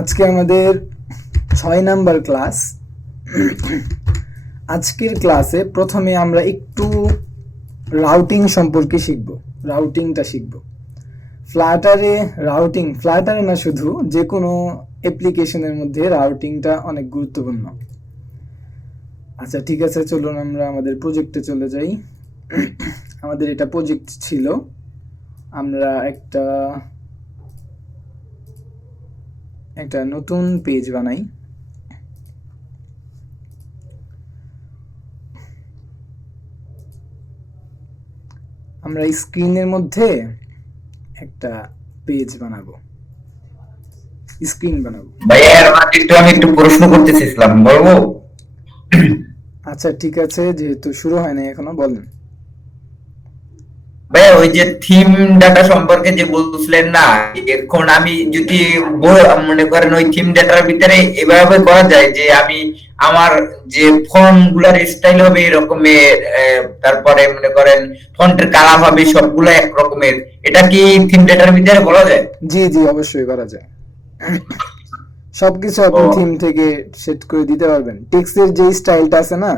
আজকে আমাদের 6 number class. আজকের ক্লাসে প্রথমে আমরা একটু রাউটিং সম্পর্কে শিখব। রাউটিংটা শিখব। ফ্লাটারে না, শুধু যে কোনো অ্যাপ্লিকেশনের মধ্যে রাউটিংটা অনেক গুরুত্বপূর্ণ। আচ্ছা ঠিক আছে, চলুন আমরা আমাদের প্রজেক্টে চলে যাই। আমাদের এটা প্রজেক্ট ছিল। আমরা একটা নতুন পেজ বানাই। আমরা স্ক্রিনের মধ্যে একটা পেজ বানাবো, স্ক্রিন বানাবো। ভাইয়া এর মাঝে আমি একটু প্রশ্ন করতে চাইছিলাম, বলবো? আচ্ছা ঠিক আছে, যেহেতু শুরু হয় না এখনো, বলেন। ভাইয়া ওই যে থিম ডাটা সম্পর্কে যে বলছিলেন না, এখন আমি যদি মনে করেন ওই থিম ডাটার ভিতরে এভাবে করা যায় যে আমি আমার যে ফন্ট গুলার স্টাইল হবে এরকমের, তারপরে মনে করেন ফন্টের কালার হবে সবগুলো এক রকমের, এটা কি থিম ডাটার ভিতরে বলা যায়? জি জি, অবশ্যই করা যায়। সবকিছু আপনি থিম থেকে সেট করে দিতে পারবেন। টেক্সটের যে স্টাইলটা আছে না,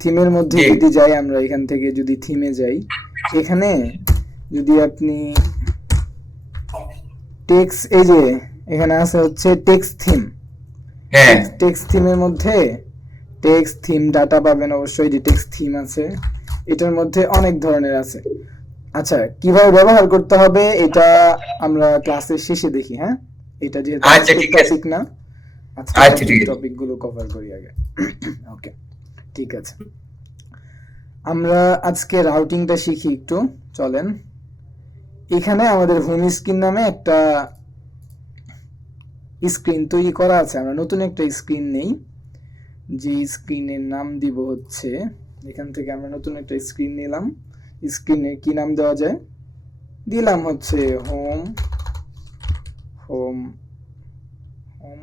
থিমের মধ্যে যদি যাই, আমরা এখান থেকে যদি থিমে যাই, এখানে যদি আপনি টেক্সট, এই যে এখানে আছে হচ্ছে টেক্সট থিম। হ্যাঁ, টেক্সট থিমের মধ্যে টেক্সট থিম ডাটা পাবেন অবশ্যই। যে টেক্সট থিম আছে, এটার মধ্যে অনেক ধরনের আছে। আচ্ছা, কিভাবে ব্যবহার করতে হবে এটা আমরা ক্লাসের শেষে দেখি। হ্যাঁ, এটা যেহেতু টপিক না, আচ্ছা টপিকগুলো কভার করি আগে। ওকে, ঠিক আছে। আমরা আজকে রাউটিংটা শিখি একটু, চলেন। এখানে আমাদের হোম স্ক্রিন নামে একটা স্ক্রিন তৈরি করা আছে। আমরা নতুন একটা স্ক্রিন নেই, যে স্ক্রিনের নাম দিব হচ্ছে, এখান থেকে আমরা নতুন একটা স্ক্রিন নিলাম। স্ক্রিনের কি নাম দেওয়া যায়? দিলাম হচ্ছে হোম হোম হোম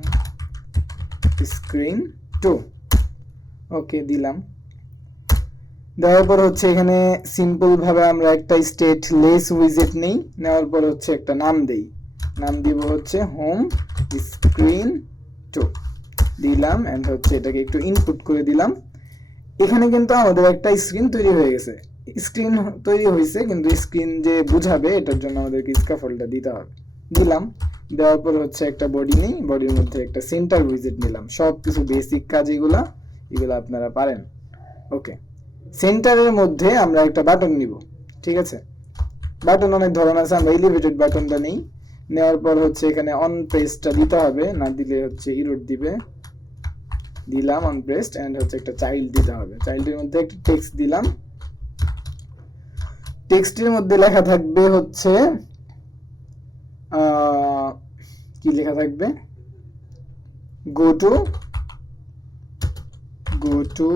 স্ক্রিন 2। ওকে, দিলাম। দেওয়ার পর হচ্ছে এখানে সিম্পল ভাবে আমরা একটা স্টেটলেস উইজেট নেই, নেওয়ার পর হচ্ছে একটা নাম দেই। নাম দিব হচ্ছে হোম স্ক্রিন 2 দিলাম, এন্ড হচ্ছে এটাকে একটু ইনপুট করে দিলাম। এখানে কিন্তু আমাদের একটা স্ক্রিন তৈরি হয়ে গেছে। স্ক্রিন তৈরি হয়েছে, কিন্তু স্ক্রিন যে বুঝাবে এটার জন্য আমাদেরকে স্ক্যাফোল্ডটা দিতে হবে। দিলাম, দেওয়ার পর হচ্ছে একটা বডি নেই, বডির মধ্যে একটা সেন্টার উইজেট নিলাম। সব কিছু বেসিক কাজ এগুলা আপনারা পারেন। ওকে, সেন্টারের মধ্যে আমরা একটা বাটন নিব। ঠিক আছে, বাটন অনেক ধরনের আছে, আমরা এলিভেটেড বাটনটা নেই। নেওয়ার পর হচ্ছে এখানে অন প্রেসটা দিতে হবে, না দিলে হচ্ছে ইরর দিবে। দিলাম অন প্রেসড, এন্ড হচ্ছে একটা চাইল্ড দিতে হবে। চাইল্ডের মধ্যে একটা টেক্সট দিলাম। টেক্সটের মধ্যে লেখা থাকবে হচ্ছে কি লেখা থাকবে? Go to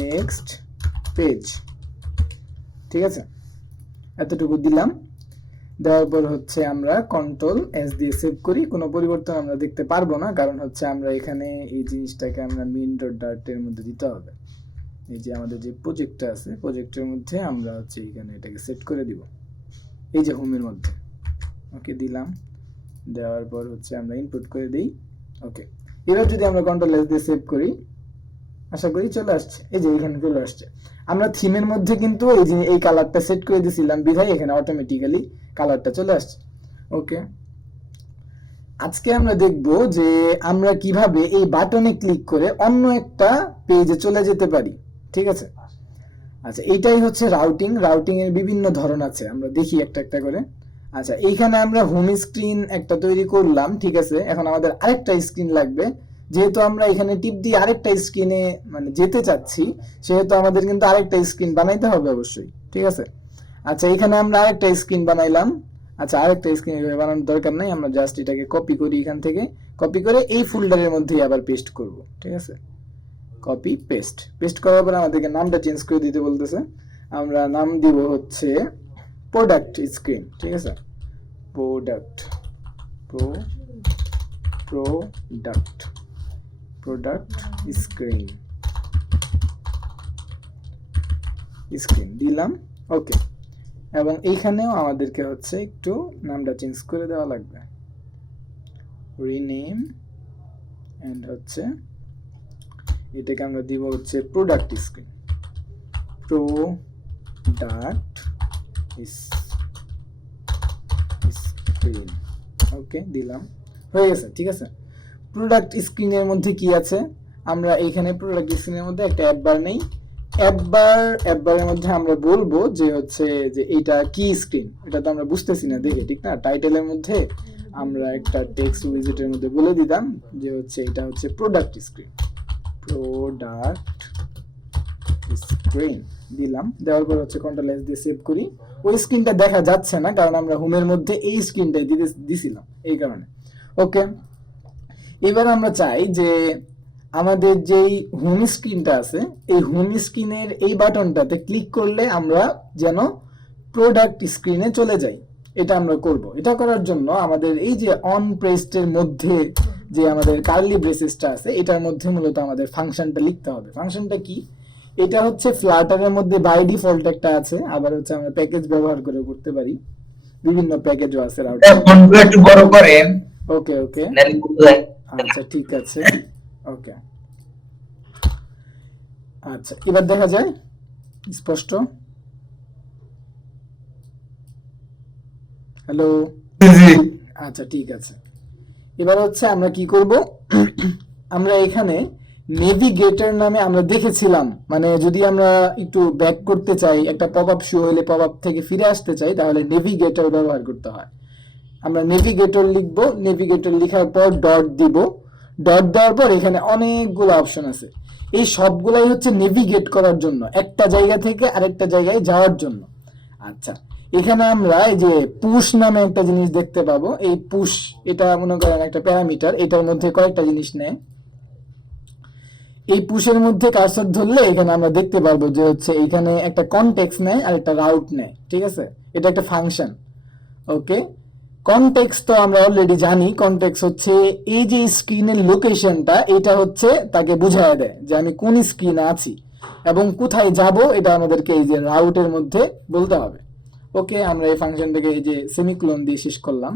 next page. ঠিক আছে, এতটুকু দিলাম। দেওয়ার পর হচ্ছে আমরা কন্ট্রোল এস দিয়ে সেভ করি। কোনো পরিবর্তন আমরা দেখতে পারবো না, কারণ হচ্ছে আমরা এখানে এই জিনিসটাকে আমরা মেইন ডট ডার্টের মধ্যে দিতে হবে। এই যে আমাদের যে প্রজেক্টটা আছে, প্রজেক্টের মধ্যে আমরা হচ্ছে এখানে এটাকে সেট করে দিব, এই যে হোমের মধ্যে। ওকে, দিলাম। দেওয়ার পর হচ্ছে আমরা ইনপুট করে দিই। ওকে, এবার যদি আমরা কন্ট্রোল এস দিয়ে সেভ করি, আশা করি চলে আসছে। এই যে এখানে চলে আসছে। আমরা থিমের মধ্যে কিন্তু এই যে এই কালারটা সেট করে দিয়েছিলাম, বিধায় এখানে অটোমেটিক্যালি কালারটা চলে আসছে। ওকে, আজকে আমরা দেখব যে আমরা কিভাবে এই বাটনে ক্লিক করে অন্য একটা পেজে চলে যেতে পারি। ঠিক আছে, আচ্ছা এইটাই হচ্ছে রাউটিং। রাউটিং এর বিভিন্ন ধরন আছে, আমরা দেখি একটা একটা করে। আচ্ছা, এইখানে আমরা হোম স্ক্রিন একটা তৈরি করলাম। ঠিক আছে, এখন আমাদের আরেকটা স্ক্রিন লাগবে। যেহেতু আমরা এখানে টিপ দিয়ে আরেকটা স্ক্রিনে মানে যেতে চাচ্ছি, সেহেতু আমাদের কিন্তু আরেকটা স্ক্রিন বানাইতে হবে অবশ্যই। ঠিক আছে, আচ্ছা এখানে আমরা আরেকটা স্ক্রিন বানাইলাম। আচ্ছা, আরেকটা স্ক্রিন বানানোর দরকার নাই, আমরা জাস্ট এটাকে কপি করি। এখান থেকে কপি করে এই ফোল্ডারের মধ্যেই আবার পেস্ট করব। ঠিক আছে, কপি পেস্ট করার পর আমাদেরকে নামটা চেঞ্জ করে দিতে বলতেছে। আমরা নাম দিব হচ্ছে প্রোডাক্ট স্ক্রিন। ঠিক আছে, প্রোডাক্ট স্ক্রিন দিলাম। ওকে, এবং এইখানেও আমাদেরকে হচ্ছে একটু নামটা চেঞ্জ করে দেওয়া লাগবে, রিনেম, এন্ড হচ্ছে এটাকে আমরা দিব হচ্ছে প্রোডাক্ট স্ক্রিন, প্রোডাক্ট স্ক্রিন। ওকে, দিলাম, হয়ে গেছে। ঠিক আছে, প্রোডাক্ট স্ক্রিনের মধ্যে কি আছে, আমরা এইখানে প্রোডাক্ট স্ক্রিনের মধ্যে একটা অ্যাপ বার নেই। অ্যাপ বারের মধ্যে আমরা বলবো যে হচ্ছে যে এটা কি স্ক্রিন, এটা তো আমরা বুঝতেছি না দেখে, ঠিক না? টাইটেলের মধ্যে আমরা একটা টেক্সট উইজেটের মধ্যে বলে দিলাম যে হচ্ছে এটা হচ্ছে প্রোডাক্ট স্ক্রিন, প্রোডাক্ট স্ক্রিন দিলাম। দেওয়ার পর হচ্ছে কন্ট্রোল এস দিয়ে সেভ করি। ওই স্ক্রিনটা দেখা যাচ্ছে না কারণ আমরা হোমের মধ্যে এই স্ক্রিনটাই দিছিলাম, এই কারণে। ওকে, এবার আমরা চাই যে আমাদের যেই হোম স্ক্রিনটা আছে, এই হোম স্ক্রিনের এই বাটনটাতে ক্লিক করলে আমরা যেন প্রোডাক্ট স্ক্রিনে চলে যাই। এটা আমরা করব। এটা করার জন্য আমাদের এই যে অন প্রেসড এর মধ্যে যে আমাদের কার্লি ব্রেসেসটা আছে, এটার মধ্যে মূলত আমাদের ফাংশনটা লিখতে হবে। ফাংশনটা কি? এটা হচ্ছে ফ্লাটারের মধ্যে বাই ডিফল্ট একটা আছে, আবার হচ্ছে আমরা প্যাকেজ ব্যবহার করে করতে পারি, বিভিন্ন প্যাকেজও আছে রাউটার। ফন্টটা একটু বড় করে। ওকে ওকে, আচ্ছা ঠিক আছে। ওকে, আচ্ছা এবার দেখা যায় স্পষ্ট? হ্যালো, আচ্ছা ঠিক আছে। এবার হচ্ছে আমরা কি করব, আমরা এখানে নেভিগেটর নামে আমরা দেখেছিলাম, মানে যদি আমরা একটু ব্যাক করতে চাই, একটা পপআপ শো হলে পপআপ থেকে ফিরে আসতে চাই, তাহলে নেভিগেটর ব্যবহার করতে হয়। আমরা নেভিগেটর লিখবো, নেভিগেটর লেখার পর ডট দিব, ডট দেওয়ার পর এখানে অনেকগুলো অপশন আছে। এই সবগুলাই হচ্ছে নেভিগেট করার জন্য, একটা জায়গা থেকে আরেকটা জায়গায় যাওয়ার জন্য। আচ্ছা, এখানে আমরা এই যে পুশ নামে একটা জিনিস দেখতে পাবো। এই পুশ, এটা মনে করেন একটা প্যারামিটার, এটার মধ্যে কয়েকটা জিনিস নেয়। এই পুশের মধ্যে কার্সর ধরলে এখানে আমরা দেখতে পারবো যে হচ্ছে এখানে একটা কনটেক্সট নেয় আর একটা রাউট নেয়। ঠিক আছে, এটা একটা ফাংশন। ওকে, কনটেক্সট তো আমরা অলরেডি জানি। কনটেক্সট হচ্ছে এই যে স্ক্রিনের লোকেশনটা, এটা হচ্ছে তাকে বুঝায় দেয় যে আমি কোন স্ক্রিনে আছি এবং কোথায় যাব, এটা আমাদেরকে এই যে রাউটের মধ্যে বলতে হবে। ওকে, আমরা এই ফাংশনটাকে এই যে সেমিকোলন দিয়ে শেষ করলাম।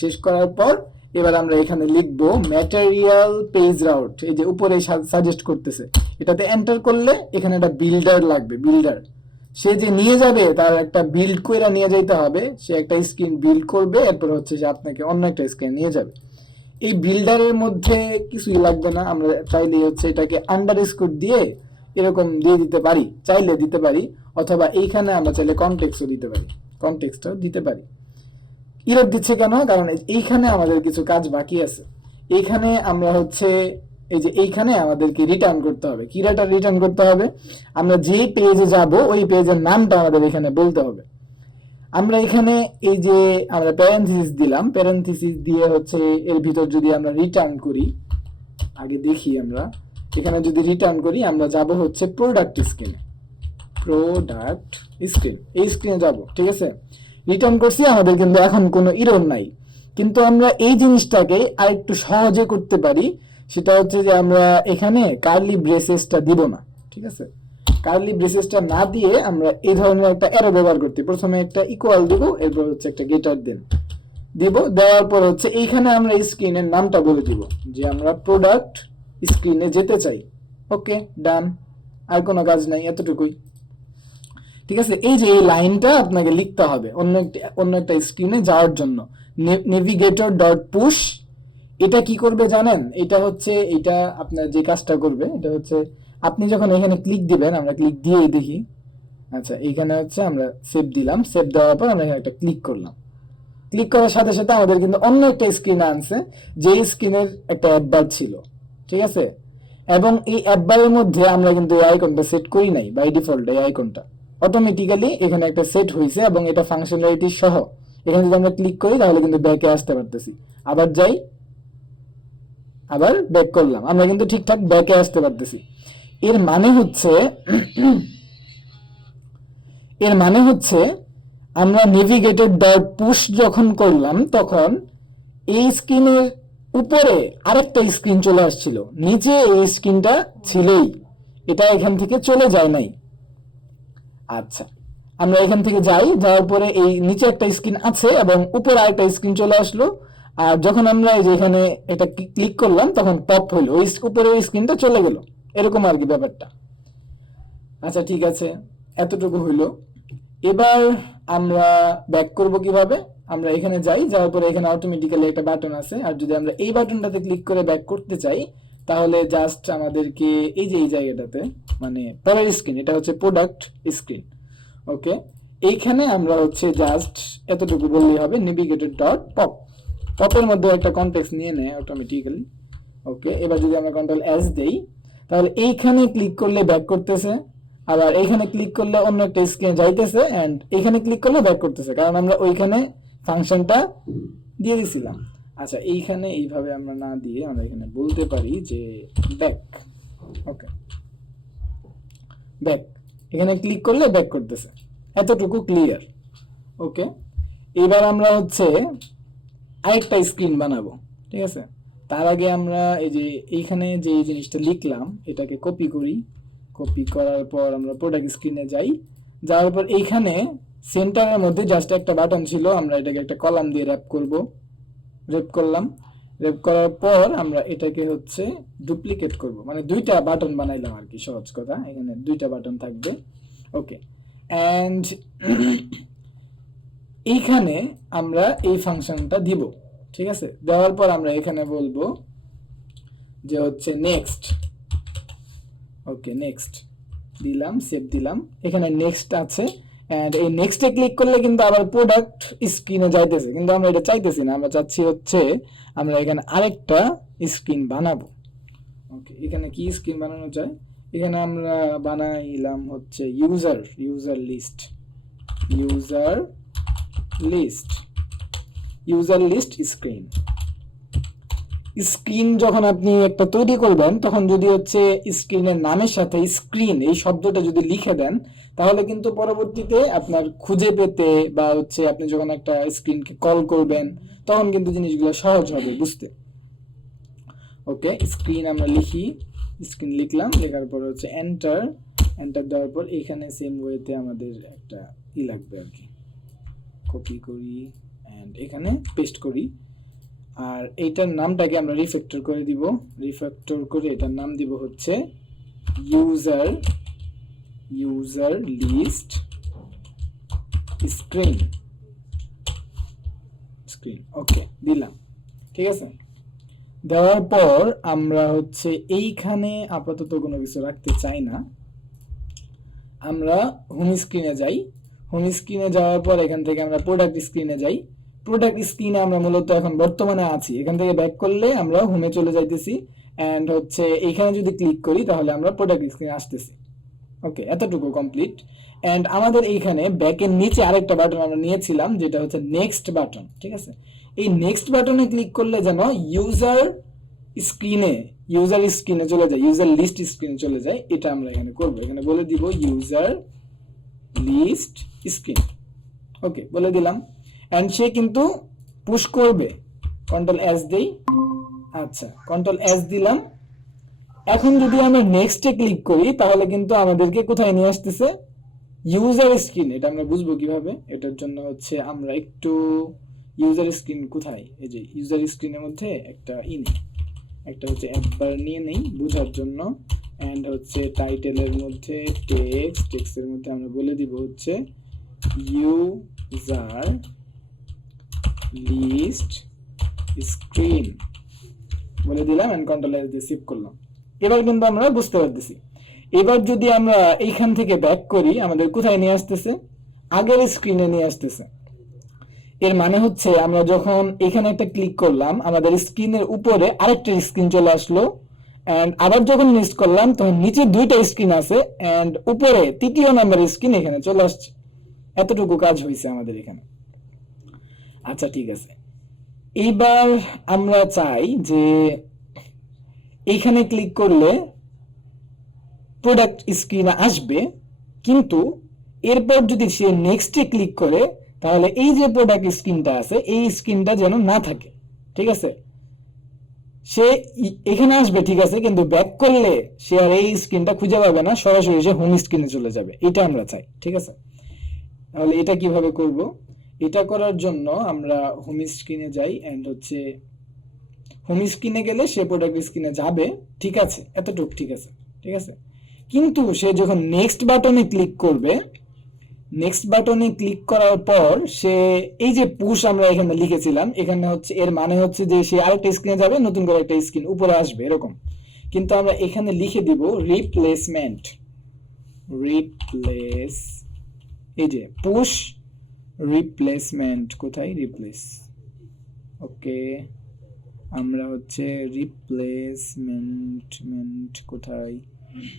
শেষ করার পর এবার আমরা এখানে লিখবো ম্যাটেরিয়াল পেজ রাউট, এই যে উপরে সাজেস্ট করতেছে, এটাতে এন্টার করলে এখানে একটা বিল্ডার লাগবে। বিল্ডার, সে যে নিয়ে যাবে তার একটা বিল্ড কইরা নিয়ে যাইতে হবে। সে একটা স্ক্রিন বিল্ড করবে, এরপর হচ্ছে যে আপনাকে অন্য একটা স্ক্রিন নিয়ে যাবে। এই বিল্ডারের মধ্যে কিছুই লাগবে না, আমরা চাইলে হচ্ছে এটাকে আন্ডারস্কোর দিয়ে এরকম দিয়ে দিতে পারি, চাইলে দিতে পারি, অথবা এইখানে আমরা চাইলে কনটেক্সটও দিতে পারি, কনটেক্সটও দিতে পারি। ইরর দিচ্ছে কেন? কারণ এইখানে আমাদের কিছু কাজ বাকি আছে। এইখানে আমরা হচ্ছে এই যে এইখানে আমাদেরকে রিটার্ন করতে হবে। কি রিটার্ন করতে হবে? আমরা যে পেজে যাব ওই পেজের নামটা আমাদের এখানে বলতে হবে। আমরা এখানে এই যে আমরা প্যারেনথিসিস দিলাম, প্যারেনথিসিস দিয়ে হচ্ছে এর ভিতর যদি আমরা রিটার্ন করি, আগে দেখি আমরা এখানে যদি রিটার্ন করি, আমরা যাব হচ্ছে প্রোডাক্ট স্ক্রিনে, প্রোডাক্ট স্ক্রিন, এই স্ক্রিনে যাব। ঠিক আছে, রিটার্ন করছি, আমাদের কিন্তু এখন কোনো ইরর নাই। কিন্তু আমরা এই জিনিসটাকে আরেকটু সহজে করতে পারি, সেটা হচ্ছে যে আমরা এখানে কার্লি ব্রেসেসটা দিব না। ঠিক আছে, কার্লি ব্রেসেসটা না দিয়ে আমরা এই ধরনের একটা অ্যারো ব্যবহার করতে, প্রথমে একটা ইকুয়াল দিব, এরপর হচ্ছে একটা গেটার দিব। দেওয়ার পর হচ্ছে এইখানে আমরা স্ক্রিনের নামটা বলে দিব যে আমরা প্রোডাক্ট স্ক্রিনে যেতে চাই। ওকে, ডান, আর কোনো কাজ নাই, এতটুকুই। ঠিক আছে, এই যে এই লাইনটা আপনাকে লিখতে হবে অন্য একটা স্ক্রিনে যাওয়ার জন্য। নেভিগেটর ডট পুশ, এটা কি করবে জানেন? এটা হচ্ছে, এটা আপনার যে কাজটা করবে, এটা হচ্ছে আপনি যখন এখানে ক্লিক দিবেন, আমরা ক্লিক দিয়েই দেখি। আচ্ছা, এইখানে হচ্ছে আমরা সেভ দিলাম, সেভ দেওয়ার পর আমরা এখানে একটা ক্লিক করলাম। ক্লিক করার সাথে সাথে আমাদের কিন্তু অন্য একটা স্ক্রিন আনছে, যে স্ক্রিনের একটা অ্যাডবার ছিল। ঠিক আছে, এবং এই অ্যাডবারের মধ্যে আমরা কিন্তু এই আইকনটা সেট করি নাই, বাই ডিফল্ট এই আইকনটা অটোমেটিক্যালি এখানে একটা সেট হয়েছে এবং এটা ফাংশনালিটি সহ। এখানে যদি আমরা ক্লিক করি তাহলে কিন্তু ব্যাকে আসতে পারতেছি। আবার যাই, আবার ব্যাক করলাম, আমরা কিন্তু ঠিকঠাক ব্যাকে আসতে পারতেছি। এর মানে হচ্ছে আমরা নেভিগেটর ডট পুশ যখন করলাম, তখন এই স্ক্রিনের উপরে আরেকটা স্ক্রিন চলে আসছিল, নিচে এই স্ক্রিনটা ছিলই, এটা এখান থেকে চলে যায় নাই। আচ্ছা, আমরা এখান থেকে যাই, যাওয়ার পরে এই নিচে একটা স্ক্রিন আছে এবং উপরে আরেকটা স্ক্রিন চলে আসলো। আর যখন আমরা এই যে এখানে এটা ক্লিক করলাম তখন পপ হলো, ওই উপরে ওই স্ক্রিনটা চলে গেল, এরকম আর কি ব্যাপারটা। আচ্ছা ঠিক আছে, এতটুকু হইলো। এবার আমরা ব্যাক করব কিভাবে? আমরা এখানে যাই, যাওয়ার পরে এখানে অটোমেটিক্যালি একটা বাটন আছে, আর যদি আমরা এই বাটনটাতে ক্লিক করে ব্যাক করতে চাই তাহলে জাস্ট আমাদেরকে এই যে এই জায়গাটাতে, মানে পরের স্ক্রিন, এটা হচ্ছে প্রোডাক্ট স্ক্রিন, ওকে, এইখানে আমরা হচ্ছে জাস্ট এতটুকু বললেই হবে, নেভিগেটর ডট পপ। পপের মধ্যে একটা কনটেক্সট নিয়ে নেয় অটোমেটিক্যালি, ওকে। এবার যদি আমরা কন্ট্রোল এস দেই তাহলে এইখানে ক্লিক করলে ব্যাক করতেছে, আবার এইখানে ক্লিক করলে অন্য একটা স্ক্রিনে যাইতেছে, এন্ড এইখানে ক্লিক করলে ব্যাক করতেছে, কারণ আমরা ওইখানে ফাংশনটা দিয়ে দিছিলাম। আচ্ছা, এইখানে এইভাবে আমরা না দিয়ে আমরা এখানে বলতে পারি যে ব্যাক, ওকে, ব্যাক, এখানে ক্লিক করলে ব্যাক করতেছে, এতটুকু ক্লিয়ার, ওকে। এবার আমরা হচ্ছে আরেকটা স্ক্রিন বানাবো, ঠিক আছে। তার আগে আমরা এই যে এইখানে যে এই জিনিসটা লিখলাম এটাকে কপি করি, কপি করার পর আমরা প্রোডাক্ট স্ক্রিনে যাই, যাওয়ার পর এইখানে সেন্টারের মধ্যে জাস্ট একটা বাটন ছিল, আমরা এটাকে একটা কলাম দিয়ে র্যাপ করব, র্যাপ করলাম, র্যাপ করার পর আমরা এটাকে হচ্ছে ডুপ্লিকেট করব, মানে দুইটা বাটন বানাইলাম আর কি, সহজ কথা, এখানে দুইটা বাটন থাকবে, ওকে। এন্ড এইখানে আমরা এই ফাংশনটা দিব, ঠিক আছে। দেওয়ার পর আমরা এখানে বলবো যে হচ্ছে নেক্সট, ওকে, নেক্সট দিলাম, সেভ দিলাম, এখানে নেক্সট আছে, এন্ড এই নেক্সটে ক্লিক করলে কিন্তু আবার প্রোডাক্ট স্ক্রিনে যাইতেছে, কিন্তু আমরা এটা চাইতেছি না, আমরা চাচ্ছি হচ্ছে আমরা এখানে আরেকটা স্ক্রিন বানাবো, ওকে। এখানে কি স্ক্রিন বানানো যায়? এখানে আমরা বানাইলাম হচ্ছে user list, user list screen. Screen যখন আপনি একটা তৈরি করবেন তখন যদি হচ্ছে স্ক্রিনের নামের সাথে স্ক্রিন এই শব্দটা যদি লিখে দেন তাহলে কিন্তু পরবর্তীতে আপনার খুঁজে পেতে বা হচ্ছে আপনি যখন একটা স্ক্রিনকে কল করবেন তখন কিন্তু জিনিসগুলো সহজ হবে বুঝতে, ওকে। স্ক্রিন আমরা লিখি, স্ক্রিন লিখলাম, লেখার পর হচ্ছে এন্টার দেওয়ার পর এখানে সেম ওয়েতে আমাদের একটা লাগবে আর কি, কপি করি এন্ড এখানে পেস্ট করি, আর এইটার নামটাকে আমরা রিফ্যাক্টর করে দিব, রিফ্যাক্টর করে এটার নাম দিব হচ্ছে ইউজার লিস্ট স্ক্রিন, ওকে, দিলাম, ঠিক আছে। দেওয়ার পর আমরা হচ্ছে এইখানে আপাতত কোনো কিছু রাখতে চাই না, আমরা হোম স্ক্রিনে যাই, হোম স্ক্রিনে যাওয়ার পর এখান থেকে আমরা প্রোডাক্ট স্ক্রিনে যাই, প্রোডাক্ট স্ক্রিনে আমরা মূলত এখন বর্তমানে আছি, এখান থেকে ব্যাক করলে আমরা হোমে চলে যাইতেছি, এন্ড হচ্ছে এইখানে যদি ক্লিক করি তাহলে আমরা প্রোডাক্ট স্ক্রিনে আসতেছি, ওকে। এতটুকু কমপ্লিট। এন্ড আমাদের এইখানে ব্যাকের নিচে আরেকটা বাটন আমরা নিয়েছিলাম যেটা হচ্ছে নেক্সট বাটন, ঠিক আছে। এই নেক্সট বাটনে ক্লিক করলে যেন ইউজার স্ক্রিনে চলে যায়, ইউজার লিস্ট স্ক্রিনে চলে যায়, এটা আমরা এখানে করব, এখানে বলে দিব ইউজার লিস্ট স্ক্রিন, ওকে, বলে দিলাম। এন্ড সে কিন্তু পুশ করবে, কন্ট্রোল এস দেই, আচ্ছা, কন্ট্রোল এস দিলাম। এখন যদি আমরা নেক্সটে ক্লিক করি তাহলে কিন্তু আমাদেরকে কোথায় নিয়ে আসতেছে? User screen. এটা আমরা বুঝবো কিভাবে? এটার জন্য হচ্ছে আমরা একটু ইউজার স্ক্রিন কোথায়, এই যে ইউজার স্ক্রিনের মধ্যে একটা একটা হচ্ছে একবার নিয়ে নেই বোঝার জন্য, এন্ড হচ্ছে টাইটেলের মধ্যে টেক্সটের মধ্যে আমরা বলে দিব হচ্ছে ইউজার লিস্ট স্ক্রিন বলে দিলাম, এন্ড কন্ট্রোল এস দিয়ে সেভ করলাম। এবার কিন্তু আমরা বুঝতে পারতেছি। এবার যদি আমরা এইখান থেকে ব্যাক করি আমাদের কোথায় নিয়ে আসতেছে? আগের স্ক্রিনে নিয়ে আসতেছে। এর মানে হচ্ছে আমরা যখন এখানে একটা ক্লিক করলাম আমাদের স্ক্রিনের উপরে আরেকটা স্ক্রিন চলে আসলো, এন্ড আবার যখন নিচ করলাম তখন নিচে দুইটা স্ক্রিন আছে, এন্ড উপরে তৃতীয় নাম্বারের স্ক্রিন এখানে চলে আসছে। এতটুকু কাজ হয়েছে আমাদের এখানে। আচ্ছা ঠিক আছে, এইবার আমরা চাই যে এইখানে ক্লিক করলে প্রোডাক্ট স্ক্রিনে আসবে, কিন্তু এরপর যদি সে নেক্সটে ক্লিক করে তাহলে এই যে প্রোডাক্ট স্ক্রিনটা আছে এই স্ক্রিনটা যেন না থাকে, ঠিক আছে। সে এখানে আসবে ঠিক আছে, কিন্তু ব্যাক করলে সে আর এই স্ক্রিনটা খুঁজে পাবে না, সরাসরি সে হোম স্ক্রিনে চলে যাবে, এটা আমরা চাই, ঠিক আছে। তাহলে এটা কিভাবে করব? এটা করার জন্য আমরা হোম স্ক্রিনে যাই, এন্ড হচ্ছে হোম স্ক্রিনে গেলে সে প্রোডাক্ট স্ক্রিনে যাবে, ঠিক আছে, এতটুকু ঠিক আছে, ঠিক আছে। কিন্তু সে যখন নেক্সট বাটনে ক্লিক করবে, নেক্সট বাটনে ক্লিক করার পর সে এই যে পুশ আমরা এখানে লিখেছিলাম, এখানে হচ্ছে এর মানে হচ্ছে যে সে আরেকটা স্ক্রিনে যাবে, নতুন করে একটা স্ক্রিন উপরে আসবে এরকম। কিন্তু আমরা এখানে লিখে দিব রিপ্লেসমেন্ট, রিপ্লেস, এই যে পুশ রিপ্লেসমেন্ট, কোথায় রিপ্লেস, ওকে, আমরা হচ্ছে রিপ্লেসমেন্ট কোথায়,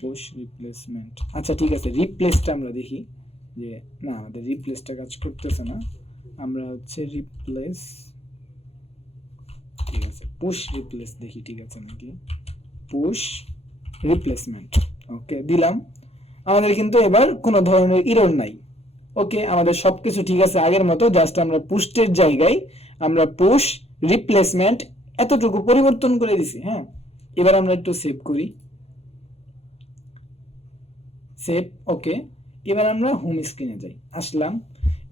পুশ রিপ্লেসমেন্ট, আচ্ছা ঠিক আছে, রিপ্লেসটা আমরা দেখি যে না, আমাদের রিপ্লেসটা কাজ করতেছে না, আমরা হচ্ছে রিপ্লেস, ঠিক আছে, পুশ রিপ্লেস দেখি ঠিক আছে নাকি, পুশ রিপ্লেসমেন্ট, ওকে দিলাম। আমাদের কিন্তু এবার কোনো ধরনের এরর নাই, ওকে, আমাদের সবকিছু ঠিক আছে আগের মতো, জাস্ট আমরা পুস্টের জায়গায় আমরা পুশ রিপ্লেসমেন্ট এতটুকু পরিবর্তন করে দিছি। হ্যাঁ, এবার আমরা একটু সেভ করি, সেভ, ওকে। এবার আমরা হোম স্ক্রিনে যাই, আসলাম,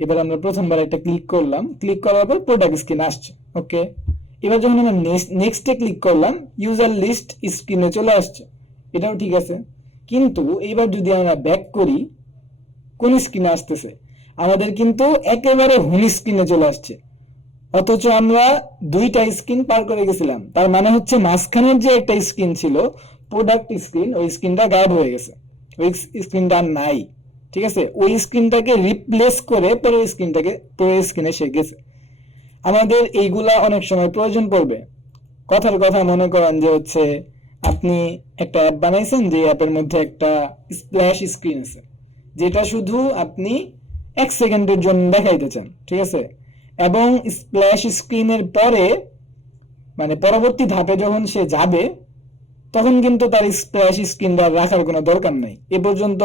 এবার আমরা প্রথমবার একটা ক্লিক করলাম, ক্লিক করার পর প্রোডাক্ট স্ক্রিন আসছে, ওকে। এবার যখন আমরা নেক্সটে ক্লিক করলাম, ইউজার লিস্ট স্ক্রিনে চলে আসছে, এটাও ঠিক আছে। কিন্তু এবার যদি আমরা ব্যাক করি, কোন স্ক্রিনে আসতেছে, আমাদের কিন্তু একেবারে হোম স্ক্রিনে চলে আসছে, অথচ আমরা দুইটা স্ক্রিন পার করে গেছিলাম। তার মানে হচ্ছে মাঝখানের যে একটা স্ক্রিন ছিল প্রোডাক্ট স্ক্রিন, ওই স্ক্রিনটা গায়েব হয়ে গেছে, ওই স্ক্রিনটা নাই, ঠিক আছে। ওই স্ক্রিনটাকে রিপ্লেস করে পরের স্ক্রিনে সে গেছে। আমাদের এইগুলা অনেক সময় প্রয়োজন পড়বে। কথার কথা মনে করেন যে হচ্ছে আপনি একটা অ্যাপ বানাইছেন, যে অ্যাপের মধ্যে একটা স্প্ল্যাশ স্ক্রিন আছে, যেটা শুধু আপনি 1 সেকেন্ডের জন্য দেখাইতে চান, ঠিক আছে। এবং স্প্ল্যাশ স্ক্রিনের পরে মানে পরবর্তী ধাপে যখন সে যাবে, তখন কিন্তু তার স্প্ল্যাশ স্ক্রিনটা রাখার কোনো দরকার নাই। এ পর্যন্ত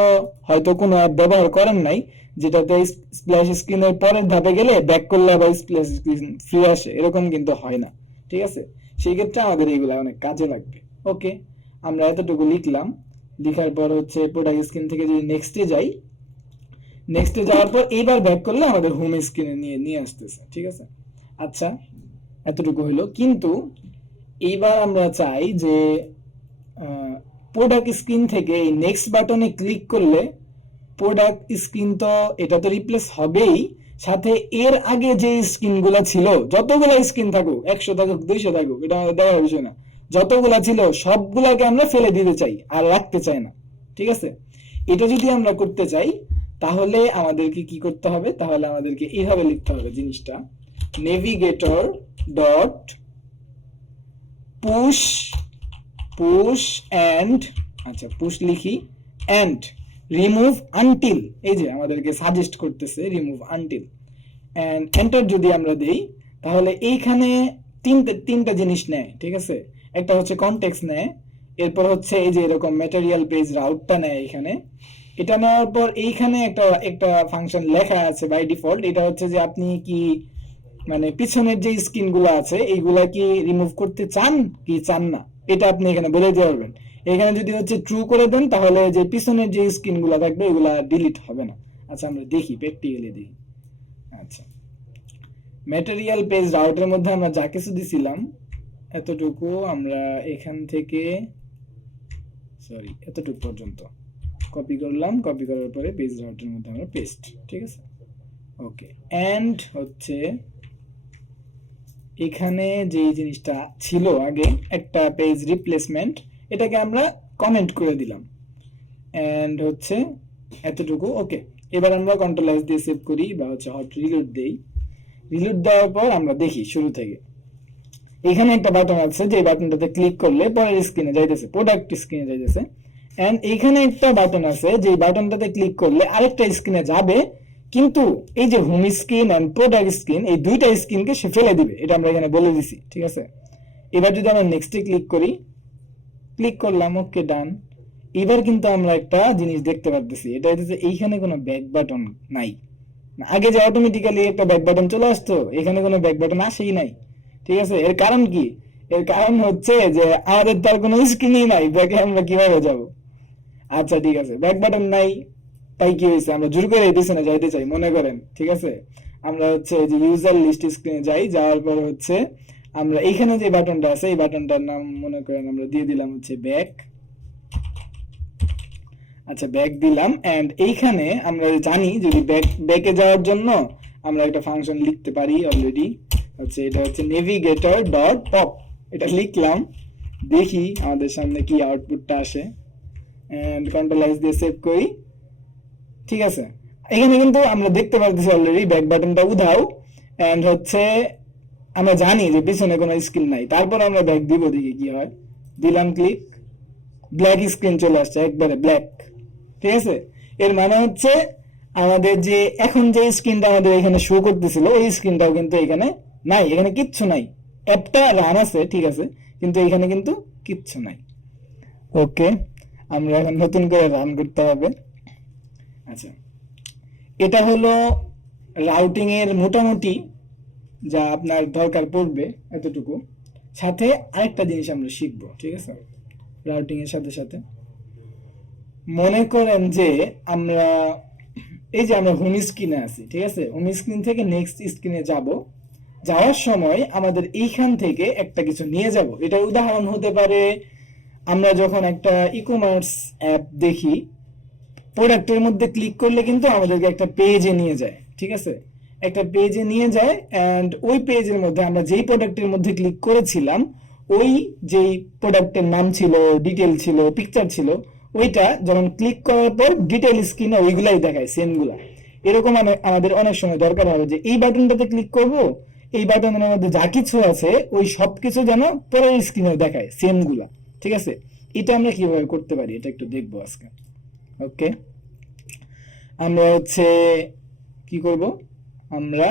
হয়তো কোনো অ্যাপ ব্যবহার করেন নাই যেটাতে স্প্ল্যাশ স্ক্রিনের পরের ধাপে গেলে ব্যাক করলে আবার স্প্ল্যাশ স্ক্রিন ফিরে আসে, এরকম কিন্তু হয় না, ঠিক আছে। সেই ক্ষেত্রে আমাদের এইগুলো অনেক কাজে লাগবে, ওকে। আমরা এতটুকু লিখলাম, লিখার পর হচ্ছে প্রোডাক্ট স্ক্রিন থেকে যদি নেক্সটে যাই, নেক্সটে যাওয়ার পর এইবার ব্যাক করলে আমাদের হোম স্ক্রিনে নিয়ে আসতেছে, ঠিক আছে। আচ্ছা, এতটুকু হইলো। কিন্তু এইবার আমরা চাই যে প্রোডাক্ট স্ক্রিন থেকে এই নেক্সট বাটনে ক্লিক করলে প্রোডাক্ট স্ক্রিন তো এটা তো রিপ্লেস হবেই, সাথে এর আগে যে স্ক্রিনগুলো ছিল, যতগুলা স্ক্রিন থাকুক, 100 থাকুক 200 থাকুক, এটা আমাদের দেওয়ার বিষয় না, যতগুলা ছিল সবগুলাকে আমরা ফেলে দিতে চাই, আর রাখতে চাই না, ঠিক আছে। এটা যদি আমরা করতে চাই, তাহলে আমাদেরকে কি করতে হবে, তাহলে আমাদেরকে এইভাবে লিখতে হবে জিনিসটা, navigator dot push, push and, আচ্ছা পুশ লিখি, এন্ড রিমুভ আনটিল, এই যে আমাদেরকে সাজেস্ট করতেছে রিমুভ আনটিল, এন্ড এন্টার যদি আমরা দেই, তাহলে এইখানে তিনটা জিনিস নেয়, ঠিক আছে। একটা হচ্ছে কনটেক্সট নেয়, এরপর হচ্ছে এই যে এরকম ম্যাটেরিয়াল পেজ রাউটটা নেয় এখানে, এটা নেওয়ার পর এইখানে একটা ফাংশন লেখা আছে বাই ডিফল্ট, এটা হচ্ছে যে আপনি কি মানে পিছনের যে স্ক্রিন গুলো আছে এইগুলা কি রিমুভ করতে চান কি চান না, এটা আপনি এখানে বলে দিতে পারবেন। এখানে যদি হচ্ছে ট্রু করে দেন, তাহলে যে পিছনের যে স্ক্রিন গুলা থাকবে এগুলা ডিলিট হবে না। আচ্ছা আমরা দেখি, প্র্যাকটিক্যালি দেখি। আচ্ছা, ম্যাটেরিয়াল পেজ রাউটের মধ্যে আমরা যা কিছু দিছিলাম এতটুকু আমরা এখান থেকে, সরি এতটুকু পর্যন্ত কপি করলাম, কপি করার পরে পেজ রাউটের মধ্যে আমরা পেস্ট, ঠিক আছে, ওকে। এন্ড হচ্ছে এখানে যে জিনিসটা ছিল আগে একটা পেজ রিপ্লেসমেন্ট, এটাকে আমরা কমেন্ট করে দিলাম, এন্ড হচ্ছে এতটুকু, ওকে। এবার আমরা কন্ট্রোল এস দিয়ে সেভ করি বা হচ্ছে হট রিলোড দেই। রিলোড দেওয়ার পর আমরা দেখি শুরু থেকে, এখানে একটা বাটন আছে, যে বাটনটাতে ক্লিক করলে পরের স্ক্রিনে যাইতেছে, প্রোডাক্ট স্ক্রিনে যাইতেছে। এন্ড এইখানে একটা বাটন আছে, যে বাটনটাতে ক্লিক করলে আরেকটা স্ক্রিনে যাবে, কিন্তু এই যে home screen and product screen, এই দুইটা স্ক্রিনকে সে ফেলে দিবে, এটা আমরা এখানে বলে দিছি, ঠিক আছে। এবার যদি আমরা নেক্সটে ক্লিক করি, ক্লিক করলাম, ওকে ডান। এবার কিন্তু আমরা একটা জিনিস দেখতে পাচ্ছি, এটা হচ্ছে এইখানে কোনো ব্যাক বাটন নাই। আগে যে অটোমেটিক্যালি একটা ব্যাক বাটন চলে আসতো, এখানে কোনো ব্যাক বাটন আসেই নাই, ঠিক আছে। এর কারণ কি? এর কারণ হচ্ছে যে আমাদের তার কোনো স্ক্রিনই নাই, ব্যাকে আমরা কিভাবে যাব। আচ্ছা ঠিক আছে, ব্যাক বাটন নাই, তাই কি হয়েছে, আমরা জোর করে এই পিছনে যাইতে চাই মনে করেন, ঠিক আছে। আমরা হচ্ছে এই যে ইউজার লিস্ট স্ক্রিনে যাই, যাওয়ার পর হচ্ছে আমরা এইখানে যে বাটনটা আছে এই বাটনটার নাম মনে করেন আমরা দিয়ে দিলাম হচ্ছে ব্যাক। আচ্ছা ব্যাক দিলাম, এন্ড এইখানে আমরা জানি যদি ব্যাকে যাওয়ার জন্য আমরা একটা ফাংশন লিখতে পারি অলরেডি, হচ্ছে এটা হচ্ছে নেভিগেটর ডট পপ। এটা লিখলাম, দেখি আমাদের সামনে কি আউটপুটটা আসে, এন্ড কন্ট্রোল এস দিয়ে সেভ করি। ঠিক আছে, এখানে কিন্তু আমরা দেখতে পাচ্ছি অলরেডি ব্যাক বাটনটা উধাও, এন্ড হচ্ছে আমরা জানি যে পিছনে কোনো স্ক্রিন নাই, তারপর আমরা ব্যাক দিব, দেখি কি হয়। দিলাম ক্লিক, ব্ল্যাক স্ক্রিন চলে আসছে, একবারে ব্ল্যাক। ঠিক আছে, এর মানে হচ্ছে আমাদের যে এখন যে স্ক্রিনটা আমাদের এখানে শো করতেছিল ওই স্ক্রিনটাও কিন্তু এখানে নাই, এখানে কিচ্ছু নাই। অ্যাপটা রান আছে ঠিক আছে, কিন্তু এখানে কিন্তু কিচ্ছু নাই। ওকে, আমরা এখন নতুন করে রান করতে হবে। আচ্ছা, এটা হলো রাউটিং এর মোটামুটি যা আপনার দরকার পড়বে এতটুকু। সাথে আরেকটা জিনিস আমরা শিখবো, ঠিক আছে, রাউটিং এর সাথে সাথে। মনে করেন যে আমরা এই যে আমরা হোম স্ক্রিনে আছি, ঠিক আছে, হোম স্ক্রিন থেকে নেক্সট স্ক্রিনে যাব, যাওয়ার সময় আমাদের এইখান থেকে একটা কিছু নিয়ে যাব। এটার উদাহরণ হতে পারে আমরা যখন একটা ই কমার্স অ্যাপ দেখি, প্রোডাক্টের মধ্যে ক্লিক করলে কিন্তু আমাদেরকে একটা পেজে নিয়ে যায়, ঠিক আছে, একটা পেজে নিয়ে যায়, অ্যান্ড ওই পেজের মধ্যে আমরা যেই প্রোডাক্টের মধ্যে ক্লিক করেছিলাম ওই যেই প্রোডাক্টের নাম ছিল, ডিটেল ছিল, পিকচার ছিল, ওইটা যখন ক্লিক করার পর ডিটেল স্ক্রিনে ওইগুলাই দেখায়, সেমগুলা। এরকম আমাদের অনেক সময় দরকার হবে যে এই বাটনটাতে ক্লিক করব, এই বাটনের মধ্যে যা কিছু আছে ওই সব কিছু যেন পরের স্ক্রিনে দেখায়, সেমগুলা। ঠিক আছে, এটা আমরা কিভাবে করতে পারি এটা একটু দেখবো আজকে। ওকে, আমরা হচ্ছে কি করব, আমরা